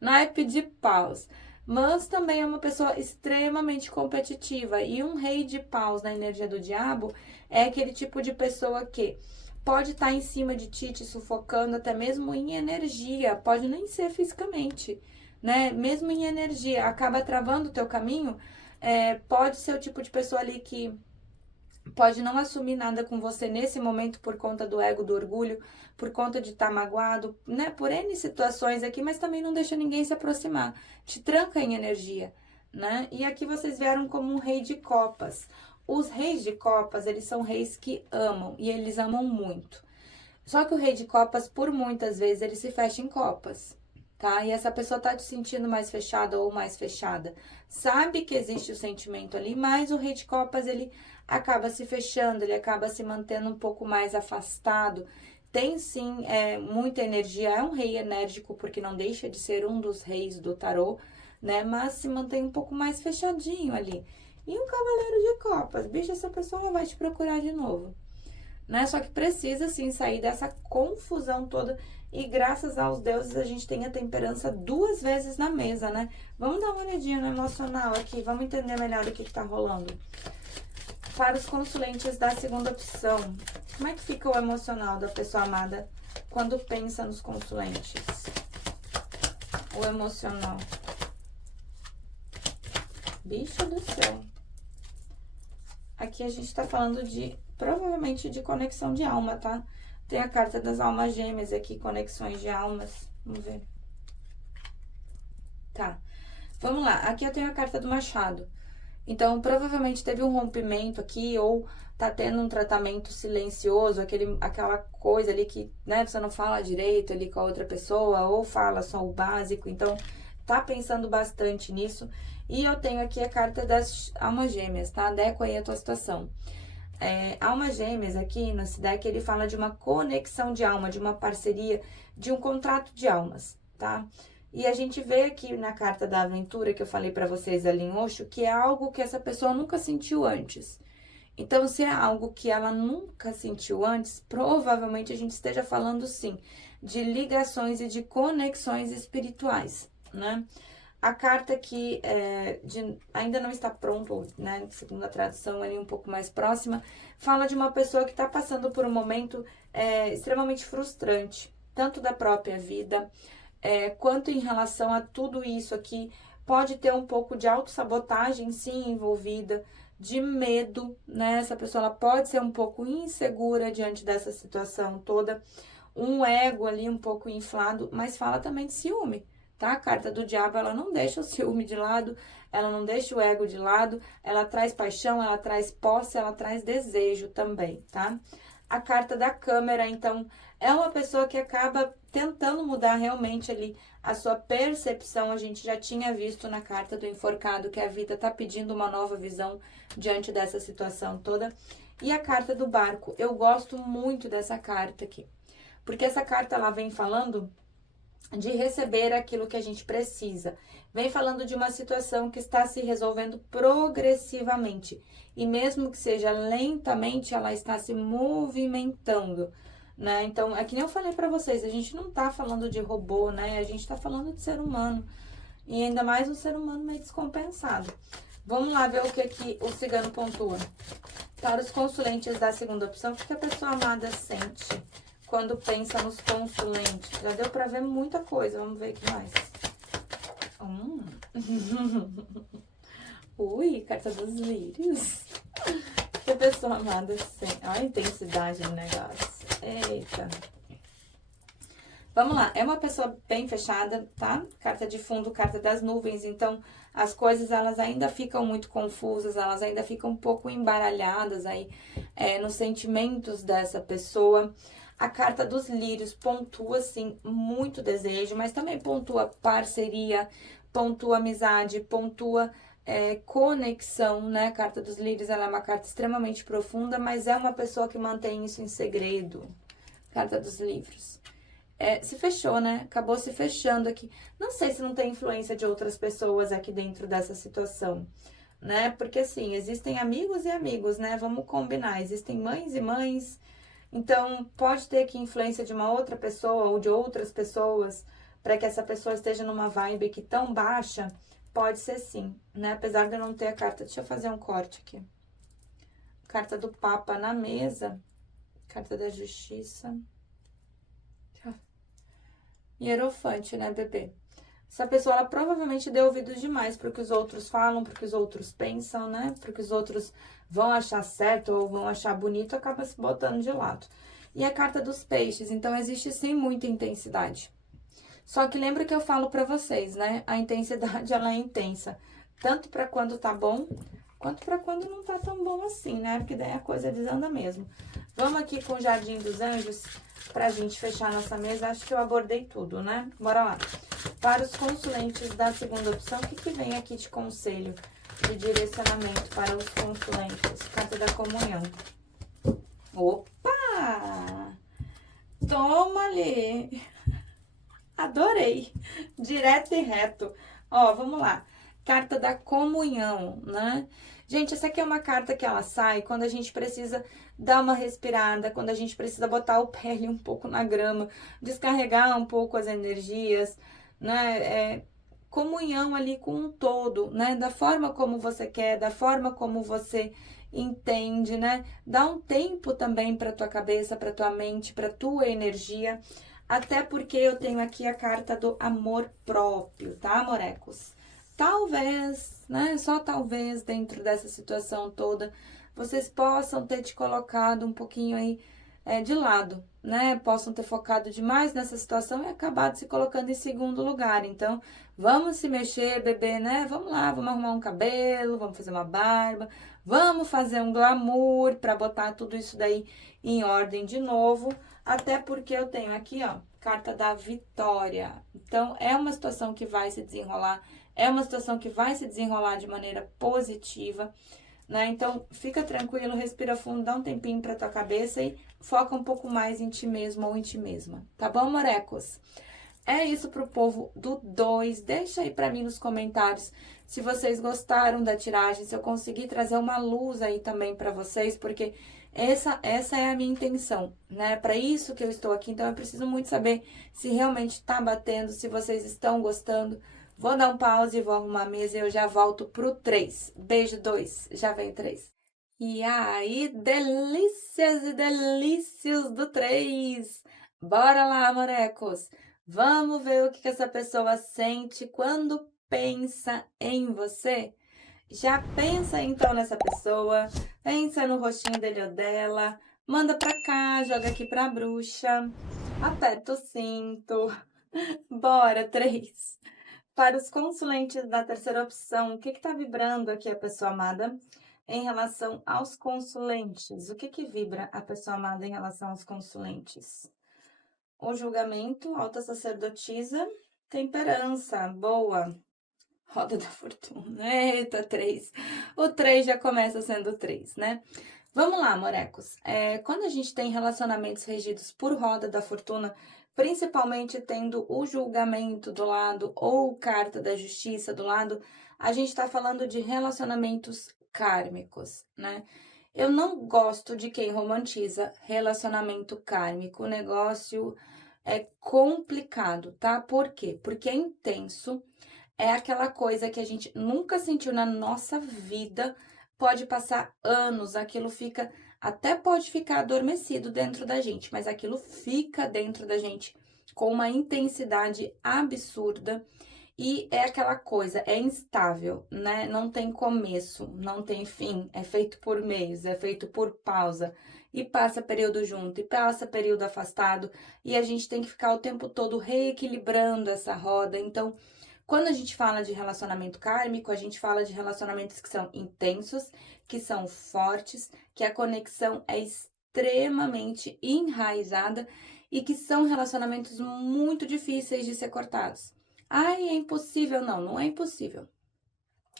naipe de paus. Mas também é uma pessoa extremamente competitiva. E um rei de paus na energia do diabo é aquele tipo de pessoa que pode estar em cima de ti, te sufocando, até mesmo em energia. Pode nem ser fisicamente, né? Mesmo em energia, acaba travando o teu caminho. Pode ser o tipo de pessoa ali que pode não assumir nada com você nesse momento por conta do ego, do orgulho, por conta de estar magoado, né? Por N situações aqui, mas também não deixa ninguém se aproximar. Te tranca em energia, né? E aqui vocês vieram como um rei de copas. Os reis de copas, eles são reis que amam, e eles amam muito. Só que o rei de copas, por muitas vezes, ele se fecha em copas, tá? E essa pessoa tá te sentindo mais fechada ou mais fechada. Sabe que existe o sentimento ali, mas o rei de copas, ele acaba se fechando, ele acaba se mantendo um pouco mais afastado. Tem sim muita energia, é um rei enérgico, porque não deixa de ser um dos reis do tarô, né? Mas se mantém um pouco mais fechadinho ali. E um cavaleiro de copas, bicho, essa pessoa ela vai te procurar de novo, né? Só que precisa sim sair dessa confusão toda. E graças aos deuses a gente tem a temperança 2 vezes na mesa, né? Vamos dar uma olhadinha no emocional aqui, vamos entender melhor o que tá rolando. Para os consulentes da segunda opção, como é que fica o emocional da pessoa amada quando pensa nos consulentes? O emocional. Bicho do céu. Aqui a gente tá falando provavelmente de conexão de alma, tá? Tem a carta das almas gêmeas aqui, conexões de almas. Vamos ver. Tá. Vamos lá. Aqui eu tenho a carta do machado. Então, provavelmente teve um rompimento aqui, ou tá tendo um tratamento silencioso, aquela coisa ali que, né, você não fala direito ali com a outra pessoa, ou fala só o básico. Então, tá pensando bastante nisso. E eu tenho aqui a carta das almas gêmeas, tá? Adequa aí a tua situação. Almas gêmeas aqui nesse deck, ele fala de uma conexão de alma, de uma parceria, de um contrato de almas, tá? E a gente vê aqui na carta da aventura, que eu falei pra vocês ali em Osho, que é algo que essa pessoa nunca sentiu antes. Então, se é algo que ela nunca sentiu antes, provavelmente a gente esteja falando, sim, de ligações e de conexões espirituais, né? A carta aqui ainda não está pronto, né? Segundo a tradução ali um pouco mais próxima, fala de uma pessoa que está passando por um momento extremamente frustrante, tanto da própria vida, quanto em relação a tudo isso aqui. Pode ter um pouco de autossabotagem, sim, envolvida, de medo, né? Essa pessoa ela pode ser um pouco insegura diante dessa situação toda, um ego ali um pouco inflado, mas fala também de ciúme. Tá? A carta do diabo, ela não deixa o ciúme de lado, ela não deixa o ego de lado, ela traz paixão, ela traz posse, ela traz desejo também, tá? A carta da câmera, então, é uma pessoa que acaba tentando mudar realmente ali a sua percepção. A gente já tinha visto na carta do enforcado que a vida tá pedindo uma nova visão diante dessa situação toda. E a carta do barco, eu gosto muito dessa carta aqui, porque essa carta, ela vem falando de receber aquilo que a gente precisa. Vem falando de uma situação que está se resolvendo progressivamente. E mesmo que seja lentamente, ela está se movimentando, né? Então, é que nem eu falei para vocês, a gente não tá falando de robô, né? A gente tá falando de ser humano. E ainda mais um ser humano meio descompensado. Vamos lá ver o que o cigano pontua. Para os consulentes da segunda opção, o que a pessoa amada sente quando pensa nos consulentes? Já deu pra ver muita coisa, vamos ver o que mais. Ui, carta dos lírios. O que a pessoa amada sente? Olha a intensidade do negócio. Eita. Vamos lá, é uma pessoa bem fechada, tá? Carta de fundo, carta das nuvens, então as coisas elas ainda ficam muito confusas, elas ainda ficam um pouco embaralhadas aí nos sentimentos dessa pessoa. A carta dos lírios pontua, sim, muito desejo, mas também pontua parceria, pontua amizade, pontua conexão, né? A carta dos lírios, ela é uma carta extremamente profunda, mas é uma pessoa que mantém isso em segredo. Carta dos livros. Se fechou, né? Acabou se fechando aqui. Não sei se não tem influência de outras pessoas aqui dentro dessa situação, né? Porque, assim, existem amigos e amigos, né? Vamos combinar. Existem mães e mães. Então, pode ter aqui influência de uma outra pessoa ou de outras pessoas para que essa pessoa esteja numa vibe aqui tão baixa. Pode ser sim, né? Apesar de eu não ter a carta. Deixa eu fazer um corte aqui. Carta do Papa na mesa. Carta da Justiça. Hierofante, né, bebê? Essa pessoa, ela provavelmente deu ouvidos demais pro que os outros falam, pro que os outros pensam, né? Pro que os outros vão achar certo ou vão achar bonito, acaba se botando de lado. E a carta dos peixes, então existe sim muita intensidade. Só que lembra que eu falo pra vocês, né? A intensidade, ela é intensa. Tanto pra quando tá bom, quanto pra quando não tá tão bom assim, né? Porque daí a coisa desanda mesmo. Vamos aqui com o Jardim dos Anjos pra gente fechar nossa mesa. Acho que eu abordei tudo, né? Bora lá. Para os consulentes da segunda opção, o que vem aqui de conselho, de direcionamento para os consulentes? Carta da comunhão. Opa! Toma ali! Adorei! Direto e reto. Ó, vamos lá. Carta da comunhão, né? Gente, essa aqui é uma carta que ela sai quando a gente precisa dar uma respirada, quando a gente precisa botar o pé ali um pouco na grama, descarregar um pouco as energias, né? Comunhão ali com um todo, né? Da forma como você quer, da forma como você entende, né? Dá um tempo também para tua cabeça, para tua mente, para tua energia, até porque eu tenho aqui a carta do amor próprio, tá, morecos? Talvez, né? Só talvez dentro dessa situação toda, vocês possam ter te colocado um pouquinho aí de lado, né? Possam ter focado demais nessa situação e acabado se colocando em segundo lugar. Então, vamos se mexer, bebê, né? Vamos lá, vamos arrumar um cabelo, vamos fazer uma barba, vamos fazer um glamour para botar tudo isso daí em ordem de novo. Até porque eu tenho aqui, ó, carta da vitória. Então, é uma situação que vai se desenrolar, é uma situação que vai se desenrolar de maneira positiva, né? Então, fica tranquilo, respira fundo, dá um tempinho pra tua cabeça e foca um pouco mais em ti mesmo ou em ti mesma. Tá bom, morecos? É isso pro povo do 2. Deixa aí pra mim nos comentários se vocês gostaram da tiragem, se eu consegui trazer uma luz aí também pra vocês, porque essa é a minha intenção, né? Para isso que eu estou aqui, então eu preciso muito saber se realmente tá batendo, se vocês estão gostando. Vou dar um pause e vou arrumar a mesa e eu já volto pro 3. Beijo 2, já vem 3. E aí, delícias e delícios do 3. Bora lá, morecos. Vamos ver o que essa pessoa sente quando pensa em você. Já pensa então nessa pessoa, pensa no rostinho dele ou dela, manda pra cá, joga aqui pra bruxa, aperta o cinto, bora, 3. Para os consulentes da terceira opção, o que tá vibrando aqui a pessoa amada em relação aos consulentes? O que vibra a pessoa amada em relação aos consulentes? O julgamento, alta sacerdotisa, temperança, boa. Roda da fortuna. Eita, 3. O 3 já começa sendo 3, né? Vamos lá, morecos. Quando a gente tem relacionamentos regidos por roda da fortuna, principalmente tendo o julgamento do lado ou carta da justiça do lado, a gente tá falando de relacionamentos kármicos, né? Eu não gosto de quem romantiza relacionamento kármico. O negócio é complicado, tá? Por quê? Porque é intenso. é aquela coisa que a gente nunca sentiu na nossa vida, pode passar anos, aquilo fica até pode ficar adormecido dentro da gente, mas aquilo fica dentro da gente com uma intensidade absurda e é aquela coisa, é instável, né? Não tem começo, não tem fim, é feito por mês, é feito por pausa, e passa período junto, e passa período afastado, e a gente tem que ficar o tempo todo reequilibrando essa roda. Então, quando a gente fala de relacionamento kármico, a gente fala de relacionamentos que são intensos, que são fortes, que a conexão é extremamente enraizada e que são relacionamentos muito difíceis de ser cortados. Ai, é impossível. Não, não é impossível.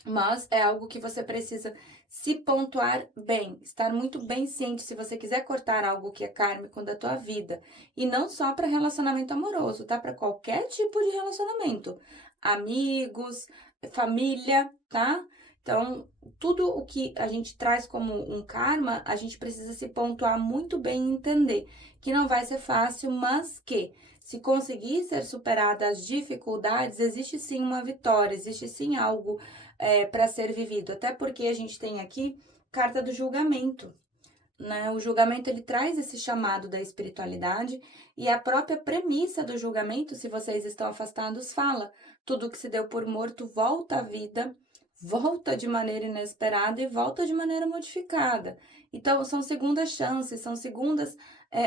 Mas é algo que você precisa se pontuar bem, estar muito bem ciente se você quiser cortar algo que é kármico da tua vida. E não só para relacionamento amoroso, tá? Para qualquer tipo de relacionamento. Amigos, família, tá? Então, tudo o que a gente traz como um karma, a gente precisa se pontuar muito bem e entender que não vai ser fácil, mas que se conseguir ser superada as dificuldades, existe sim uma vitória, existe sim algo para ser vivido. Até porque a gente tem aqui carta do julgamento, né? O julgamento ele traz esse chamado da espiritualidade e a própria premissa do julgamento, se vocês estão afastados, fala: tudo que se deu por morto volta à vida, volta de maneira inesperada e volta de maneira modificada. Então, são segundas chances, são segundas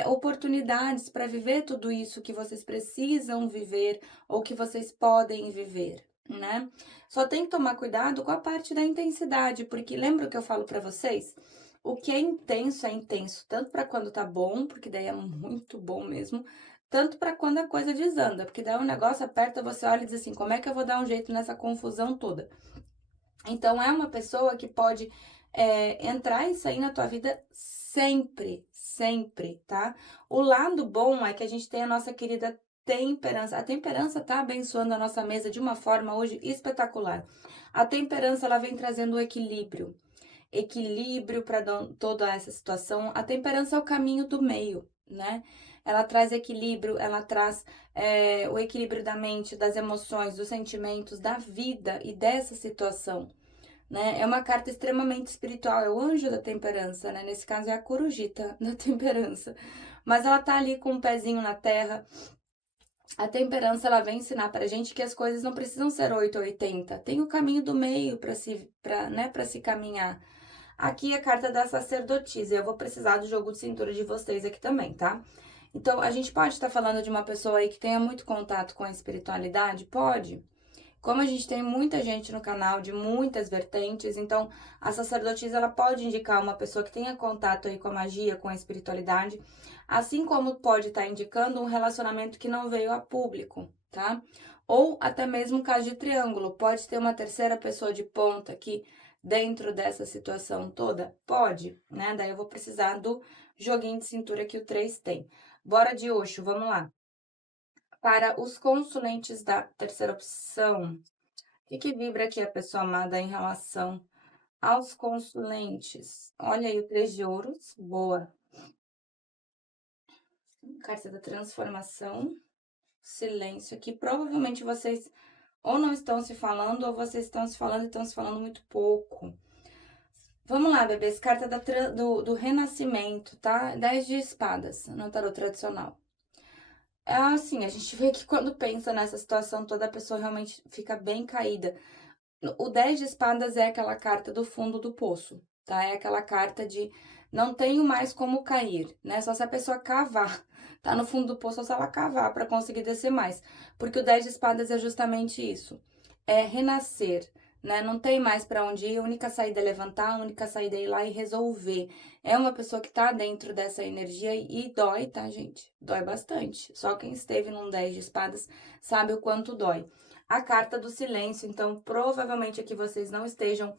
oportunidades para viver tudo isso que vocês precisam viver ou que vocês podem viver, né? Só tem que tomar cuidado com a parte da intensidade, porque lembra o que eu falo para vocês? O que é intenso, tanto para quando tá bom, porque daí é muito bom mesmo, tanto para quando a coisa desanda, porque daí o negócio aperta, você olha e diz assim: como é que eu vou dar um jeito nessa confusão toda? Então, é uma pessoa que pode entrar e sair na tua vida sempre, sempre, tá? O lado bom é que a gente tem a nossa querida temperança. A temperança tá abençoando a nossa mesa de uma forma hoje espetacular. A temperança, ela vem trazendo o equilíbrio. Equilíbrio para toda essa situação. A temperança é o caminho do meio, né? Ela traz equilíbrio, ela traz o equilíbrio da mente, das emoções, dos sentimentos, da vida e dessa situação, né? É uma carta extremamente espiritual, é o anjo da temperança, né? Nesse caso é a corujita da temperança. Mas ela tá ali com um pezinho na terra. A temperança, ela vem ensinar pra gente que as coisas não precisam ser 8 ou 80. Tem o caminho do meio para se caminhar. Aqui a carta da sacerdotisa. Eu vou precisar do jogo de cintura de vocês aqui também, tá? Então, a gente pode estar falando de uma pessoa aí que tenha muito contato com a espiritualidade? Pode. Como a gente tem muita gente no canal de muitas vertentes, então a sacerdotisa ela pode indicar uma pessoa que tenha contato aí com a magia, com a espiritualidade, assim como pode estar indicando um relacionamento que não veio a público, tá? Ou até mesmo um caso de triângulo, pode ter uma terceira pessoa de ponta aqui dentro dessa situação toda? Pode, né? Daí eu vou precisar do joguinho de cintura que o 3 tem. Bora de Osho, vamos lá. Para os consulentes da terceira opção, o que vibra aqui a pessoa amada em relação aos consulentes? Olha aí o 3 de ouros, boa. Carta da transformação, silêncio aqui. Provavelmente vocês ou não estão se falando, ou vocês estão se falando e estão se falando muito pouco. Vamos lá, bebês. Carta do renascimento, tá? 10 de espadas no tarô tradicional. É assim, a gente vê que quando pensa nessa situação toda, a pessoa realmente fica bem caída. O 10 de espadas é aquela carta do fundo do poço, tá? É aquela carta de não tenho mais como cair, né? Só se a pessoa cavar. Tá no fundo do poço, só se ela cavar para conseguir descer mais. Porque o 10 de espadas é justamente isso. É renascer, né? Não tem mais para onde ir, a única saída é levantar, a única saída é ir lá e resolver. É uma pessoa que tá dentro dessa energia e dói, tá, gente? Dói bastante. Só quem esteve num 10 de espadas sabe o quanto dói. A carta do silêncio, então provavelmente aqui vocês não estejam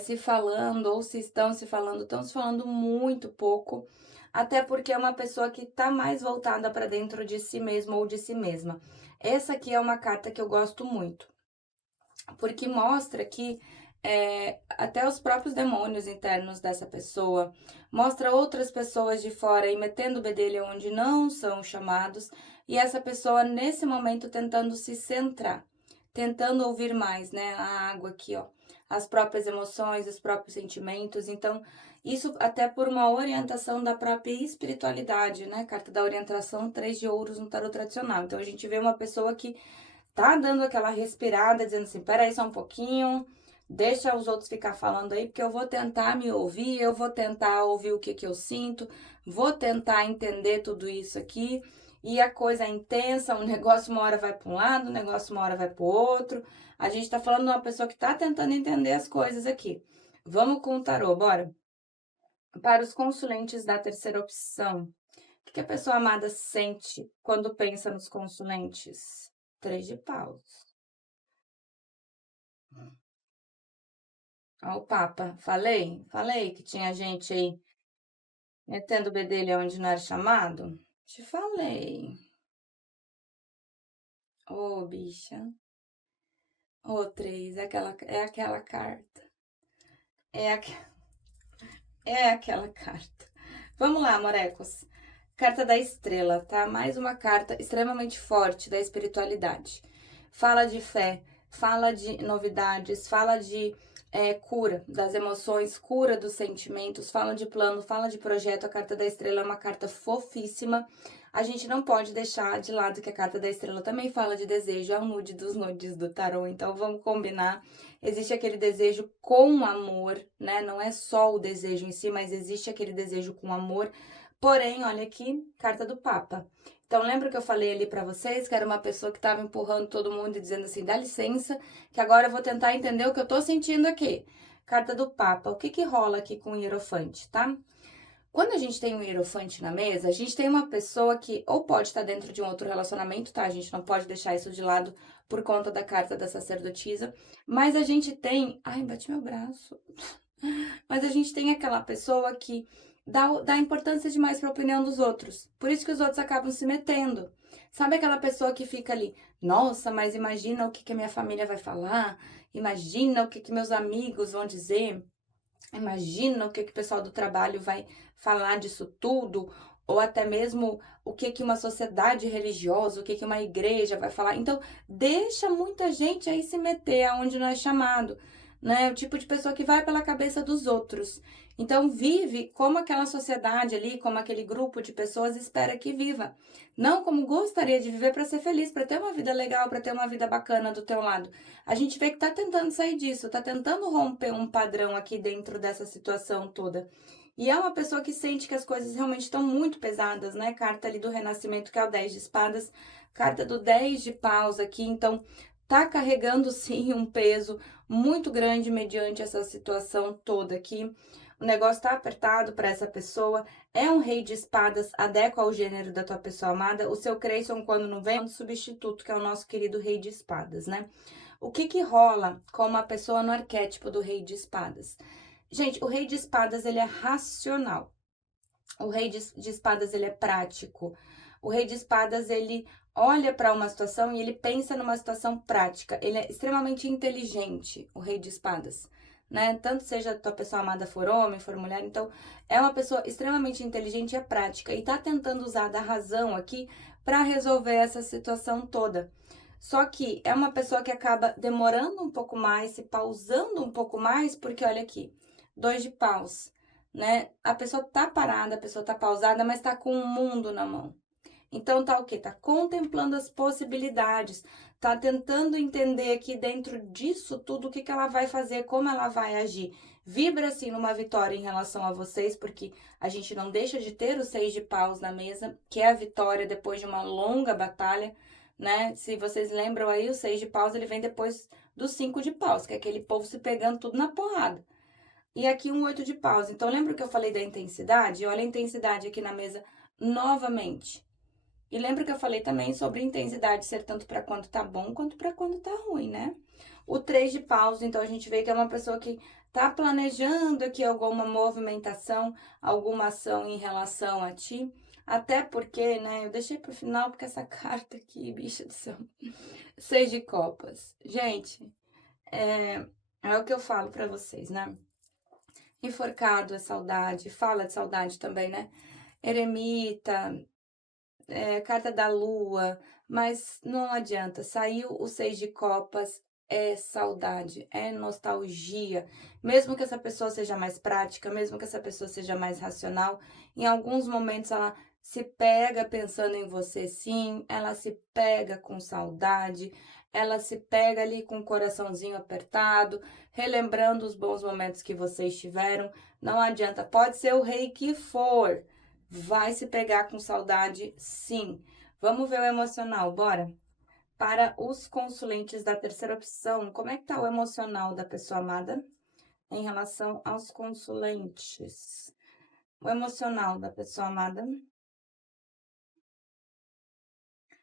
se falando, ou se estão se falando muito pouco, até porque é uma pessoa que tá mais voltada para dentro de si mesmo ou de si mesma. Essa aqui é uma carta que eu gosto muito, porque mostra que até os próprios demônios internos dessa pessoa, mostra outras pessoas de fora aí metendo o bedelho onde não são chamados, e essa pessoa nesse momento tentando se centrar, tentando ouvir mais, né, a água aqui, ó, as próprias emoções, os próprios sentimentos. Então, isso até por uma orientação da própria espiritualidade, né, carta da orientação, 3 de ouros no tarot tradicional. Então, a gente vê uma pessoa que tá dando aquela respirada, dizendo assim: "Espera aí só um pouquinho, deixa os outros ficar falando aí, porque eu vou tentar me ouvir, eu vou tentar ouvir o que que eu sinto, vou tentar entender tudo isso aqui". E a coisa é intensa, o negócio uma hora vai para um lado, o negócio uma hora vai para o outro. A gente tá falando de uma pessoa que tá tentando entender as coisas aqui. Vamos com o tarô, bora? Para os consulentes da terceira opção, o que a pessoa amada sente quando pensa nos consulentes? 3 de paus. Ó, o Papa. Falei que tinha gente aí metendo o bedelho onde não era chamado? Te falei. Ô, bicha. Ô, 3, é aquela carta. É, aque- é aquela carta. Vamos lá, morecos. Carta da estrela, tá? Mais uma carta extremamente forte da espiritualidade. Fala de fé, fala de novidades, fala de cura das emoções, cura dos sentimentos, fala de plano, fala de projeto. A carta da estrela é uma carta fofíssima. A gente não pode deixar de lado que a carta da estrela também fala de desejo, é o nude dos nudes do tarô. Então vamos combinar. Existe aquele desejo com amor, né? Não é só o desejo em si, mas existe aquele desejo com amor. Porém, olha aqui, carta do Papa. Então, lembra que eu falei ali pra vocês que era uma pessoa que estava empurrando todo mundo e dizendo assim: dá licença, que agora eu vou tentar entender o que eu tô sentindo aqui. Carta do Papa. O que que rola aqui com o Hierofante, tá? Quando a gente tem um hierofante na mesa, a gente tem uma pessoa que ou pode estar dentro de um outro relacionamento, tá? A gente não pode deixar isso de lado por conta da carta da sacerdotisa, mas a gente tem. Ai, bati meu braço. Mas a gente tem aquela pessoa que dá importância demais para a opinião dos outros. Por isso que os outros acabam se metendo. Sabe aquela pessoa que fica ali, nossa, mas imagina o que que a minha família vai falar, imagina o que que meus amigos vão dizer. Imagina o que que o pessoal do trabalho vai falar disso tudo, ou até mesmo o que que uma sociedade religiosa, o que que uma igreja vai falar. Então, deixa muita gente aí se meter aonde não é chamado, né? O tipo de pessoa que vai pela cabeça dos outros. Então, vive como aquela sociedade ali, como aquele grupo de pessoas espera que viva. Não como gostaria de viver para ser feliz, para ter uma vida legal, para ter uma vida bacana do teu lado. A gente vê que tá tentando sair disso, tá tentando romper um padrão aqui dentro dessa situação toda. E é uma pessoa que sente que as coisas realmente estão muito pesadas, né? Carta ali do Renascimento, que é o 10 de espadas, carta do 10 de paus aqui, então tá carregando sim um peso muito grande mediante essa situação toda aqui. O negócio tá apertado para essa pessoa. É um rei de espadas, adequa ao gênero da tua pessoa amada. O seu Creyson, quando não vem, é um substituto, que é o nosso querido rei de espadas, né? O que que rola com uma pessoa no arquétipo do rei de espadas? Gente, o rei de espadas, ele é racional. O rei de espadas, ele é prático. O rei de espadas, ele olha para uma situação e ele pensa numa situação prática. Ele é extremamente inteligente, o rei de espadas, né? Tanto seja a tua pessoa amada for homem, for mulher, então é uma pessoa extremamente inteligente e é prática e tá tentando usar da razão aqui para resolver essa situação toda. Só que é uma pessoa que acaba demorando um pouco mais, se pausando um pouco mais, porque olha aqui, 2 de paus, né? A pessoa tá parada, a pessoa tá pausada, mas tá com o mundo na mão. Então tá o quê? Tá contemplando as possibilidades, tá tentando entender aqui dentro disso tudo o que que ela vai fazer, como ela vai agir. Vibra assim numa vitória em relação a vocês, porque a gente não deixa de ter o 6 de paus na mesa, que é a vitória depois de uma longa batalha, né? Se vocês lembram aí, o 6 de paus ele vem depois do 5 de paus, que é aquele povo se pegando tudo na porrada. E aqui um 8 de paus. Então, lembra que eu falei da intensidade? Olha a intensidade aqui na mesa novamente. E lembra que eu falei também sobre intensidade ser tanto para quando tá bom quanto para quando tá ruim, né? O 3 de paus, então a gente vê que é uma pessoa que tá planejando aqui alguma movimentação, alguma ação em relação a ti. Até porque, né, eu deixei pro final porque essa carta aqui, bicha do céu. 6 de copas. Gente, é o que eu falo para vocês, né? Enforcado é saudade, fala de saudade também, né? Eremita, carta da lua, mas não adianta, saiu o 6 de copas, é saudade, é nostalgia. Mesmo que essa pessoa seja mais prática, mesmo que essa pessoa seja mais racional, em alguns momentos ela se pega pensando em você sim, ela se pega com saudade, ela se pega ali com o coraçãozinho apertado, relembrando os bons momentos que vocês tiveram. Não adianta, pode ser o rei que for, vai se pegar com saudade sim. Vamos ver o emocional, bora? Para os consulentes da terceira opção, como é que tá o emocional da pessoa amada em relação aos consulentes? O emocional da pessoa amada.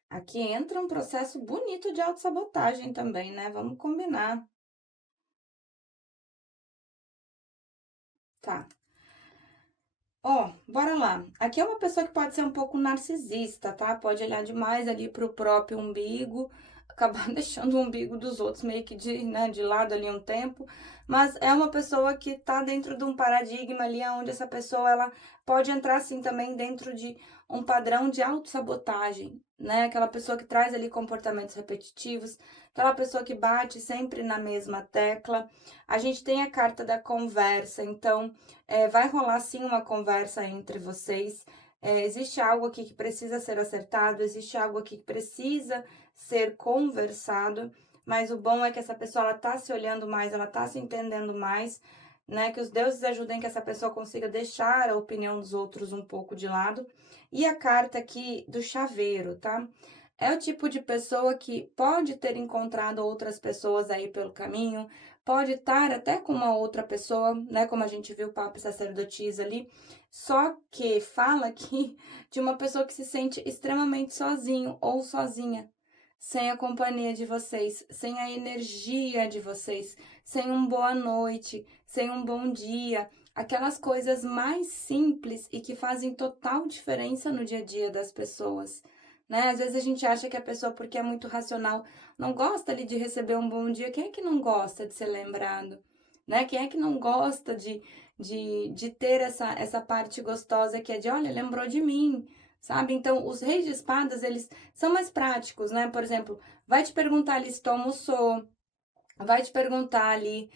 Aqui entra um processo bonito de autossabotagem também, né? Vamos combinar. Tá. Ó, bora lá. Aqui é uma pessoa que pode ser um pouco narcisista, tá? Pode olhar demais ali pro próprio umbigo, acabar deixando o umbigo dos outros meio que de lado ali um tempo. Mas é uma pessoa que tá dentro de um paradigma ali, onde essa pessoa ela pode entrar assim também dentro de um padrão de autossabotagem, né? Aquela pessoa que traz ali comportamentos repetitivos, aquela pessoa que bate sempre na mesma tecla. A gente tem a carta da conversa, então vai rolar sim uma conversa entre vocês. Existe algo aqui que precisa ser acertado, existe algo aqui que precisa ser conversado, mas o bom é que essa pessoa ela tá se olhando mais, ela tá se entendendo mais, né? Que os deuses ajudem que essa pessoa consiga deixar a opinião dos outros um pouco de lado. E a carta aqui do chaveiro, tá? É o tipo de pessoa que pode ter encontrado outras pessoas aí pelo caminho, pode estar até com uma outra pessoa, né? Como a gente viu o Papa Sacerdotisa ali, só que fala aqui de uma pessoa que se sente extremamente sozinho ou sozinha, sem a companhia de vocês, sem a energia de vocês, sem um boa noite, sem um bom dia, aquelas coisas mais simples e que fazem total diferença no dia a dia das pessoas. Né? Às vezes a gente acha que a pessoa, porque é muito racional, não gosta ali de receber um bom dia. Quem é que não gosta de ser lembrado? Né? Quem é que não gosta de ter essa parte gostosa que é de, olha, lembrou de mim, sabe? Então, os reis de espadas, eles são mais práticos, né? Por exemplo, vai te perguntar ali se tu almoçou, vai te perguntar ali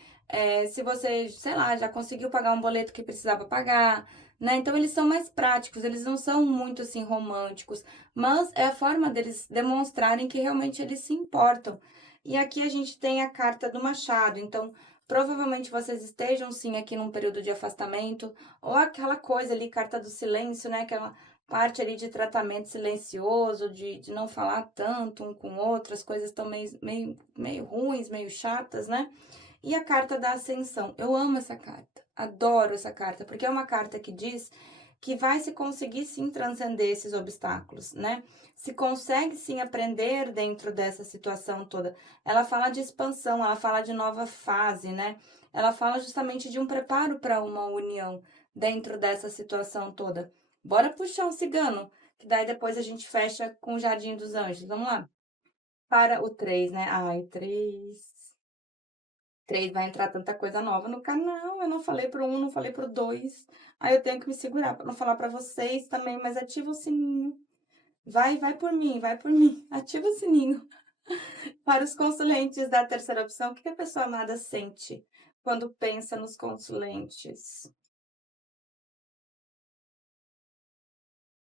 se você, sei lá, já conseguiu pagar um boleto que precisava pagar, né? Então eles são mais práticos, eles não são muito assim românticos, mas é a forma deles demonstrarem que realmente eles se importam. E aqui a gente tem a carta do Machado, então provavelmente vocês estejam sim aqui num período de afastamento, ou aquela coisa ali, carta do silêncio, né? Aquela parte ali de tratamento silencioso, de não falar tanto um com o outro, as coisas estão meio ruins, meio chatas, né? E a carta da ascensão. Eu amo essa carta, adoro essa carta, porque é uma carta que diz que vai se conseguir sim transcender esses obstáculos, né? Se consegue sim aprender dentro dessa situação toda. Ela fala de expansão, ela fala de nova fase, né? Ela fala justamente de um preparo para uma união dentro dessa situação toda. Bora puxar o cigano, que daí depois a gente fecha com o Jardim dos Anjos. Vamos lá? Para o 3, né? Ai, 3. 3 vai entrar tanta coisa nova no canal. Eu não falei pro 1, não falei pro 2. Aí eu tenho que me segurar para não falar para vocês também, mas ativa o sininho. Vai por mim, vai por mim. Ativa o sininho. Para os consulentes da terceira opção, o que a pessoa amada sente quando pensa nos consulentes?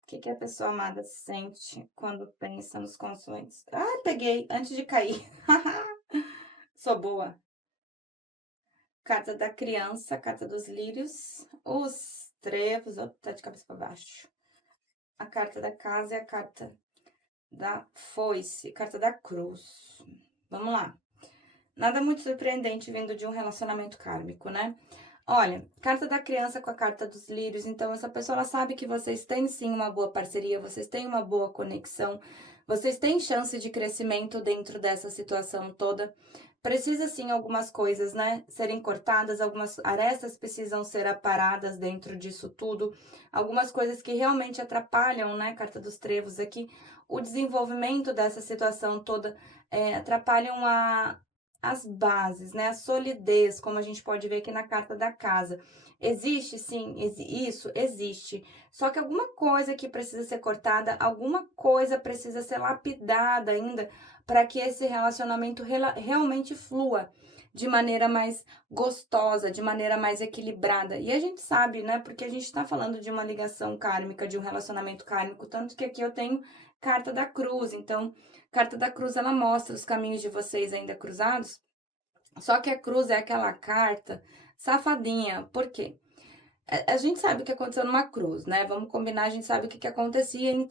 O que a pessoa amada sente quando pensa nos consulentes? Ah, peguei antes de cair. Sou boa. Carta da criança, carta dos lírios, os trevos, tá de cabeça para baixo. A carta da casa e a carta da foice, carta da cruz. Vamos lá. Nada muito surpreendente vindo de um relacionamento kármico, né? Olha, carta da criança com a carta dos lírios, então essa pessoa ela sabe que vocês têm sim uma boa parceria, vocês têm uma boa conexão, vocês têm chance de crescimento dentro dessa situação toda. Precisa sim algumas coisas, né, serem cortadas, algumas arestas precisam ser aparadas dentro disso tudo, algumas coisas que realmente atrapalham, né, carta dos trevos aqui, o desenvolvimento dessa situação toda, atrapalham as bases, né, a solidez, como a gente pode ver aqui na carta da casa. Existe sim, isso existe. Só que alguma coisa que precisa ser cortada, alguma coisa precisa ser lapidada ainda para que esse relacionamento realmente flua de maneira mais gostosa, de maneira mais equilibrada. E a gente sabe, né, porque a gente está falando de uma ligação kármica, de um relacionamento kármico, tanto que aqui eu tenho carta da cruz. Então, carta da cruz ela mostra os caminhos de vocês ainda cruzados, só que a cruz é aquela carta safadinha. Por quê? A gente sabe o que aconteceu numa cruz, né? Vamos combinar, a gente sabe o que que acontecia em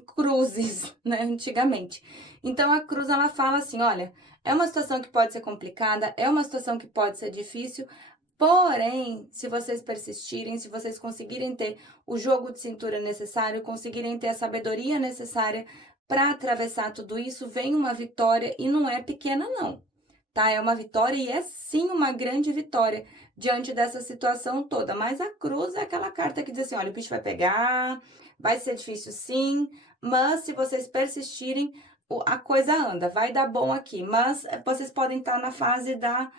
cruzes, né, antigamente. Então a cruz ela fala assim, olha, é uma situação que pode ser complicada, é uma situação que pode ser difícil, porém, se vocês persistirem, se vocês conseguirem ter o jogo de cintura necessário, conseguirem ter a sabedoria necessária para atravessar tudo isso, vem uma vitória e não é pequena não, tá? É uma vitória e é sim uma grande vitória diante dessa situação toda. Mas a cruz é aquela carta que diz assim: olha, o bicho vai pegar, vai ser difícil sim, mas se vocês persistirem, a coisa anda, vai dar bom aqui. Mas vocês podem estar na fase da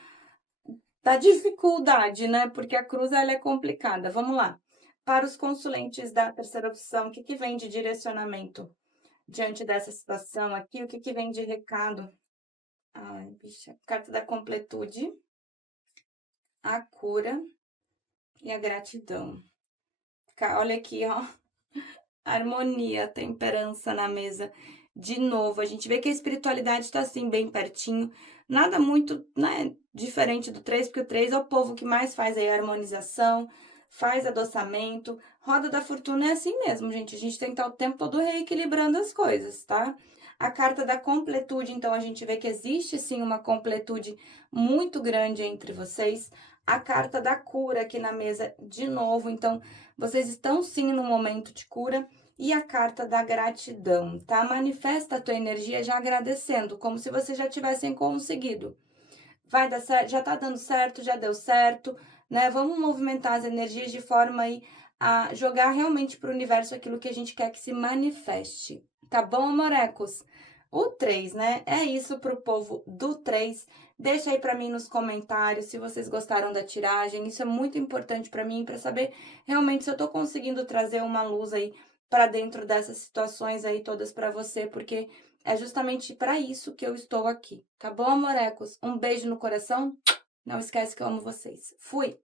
dificuldade, né? Porque a cruz ela é complicada. Vamos lá. Para os consulentes da terceira opção, o que, que vem de direcionamento diante dessa situação aqui? O que, que vem de recado? Ai, bicha, carta da completude, a cura e a gratidão. Olha aqui, ó, harmonia, temperança na mesa. De novo, a gente vê que a espiritualidade está assim, bem pertinho. Nada muito, né, diferente do 3, porque o 3 é o povo que mais faz aí a harmonização, faz adoçamento. Roda da fortuna é assim mesmo, gente. A gente tem que estar o tempo todo reequilibrando as coisas, tá? A carta da completude, então, a gente vê que existe sim uma completude muito grande entre vocês. A carta da cura aqui na mesa de novo, então, vocês estão sim no momento de cura. E a carta da gratidão, tá? Manifesta a tua energia já agradecendo, como se vocês já tivessem conseguido. Vai dar certo, já tá dando certo, já deu certo, né? Vamos movimentar as energias de forma aí a jogar realmente para o universo aquilo que a gente quer que se manifeste. Tá bom, amorecos? O 3, né? É isso pro povo do 3. Deixa aí para mim nos comentários se vocês gostaram da tiragem. Isso é muito importante para mim, para saber realmente se eu tô conseguindo trazer uma luz aí para dentro dessas situações aí todas para você, porque é justamente para isso que eu estou aqui, tá bom, amorecos? Um beijo no coração. Não esquece que eu amo vocês. Fui!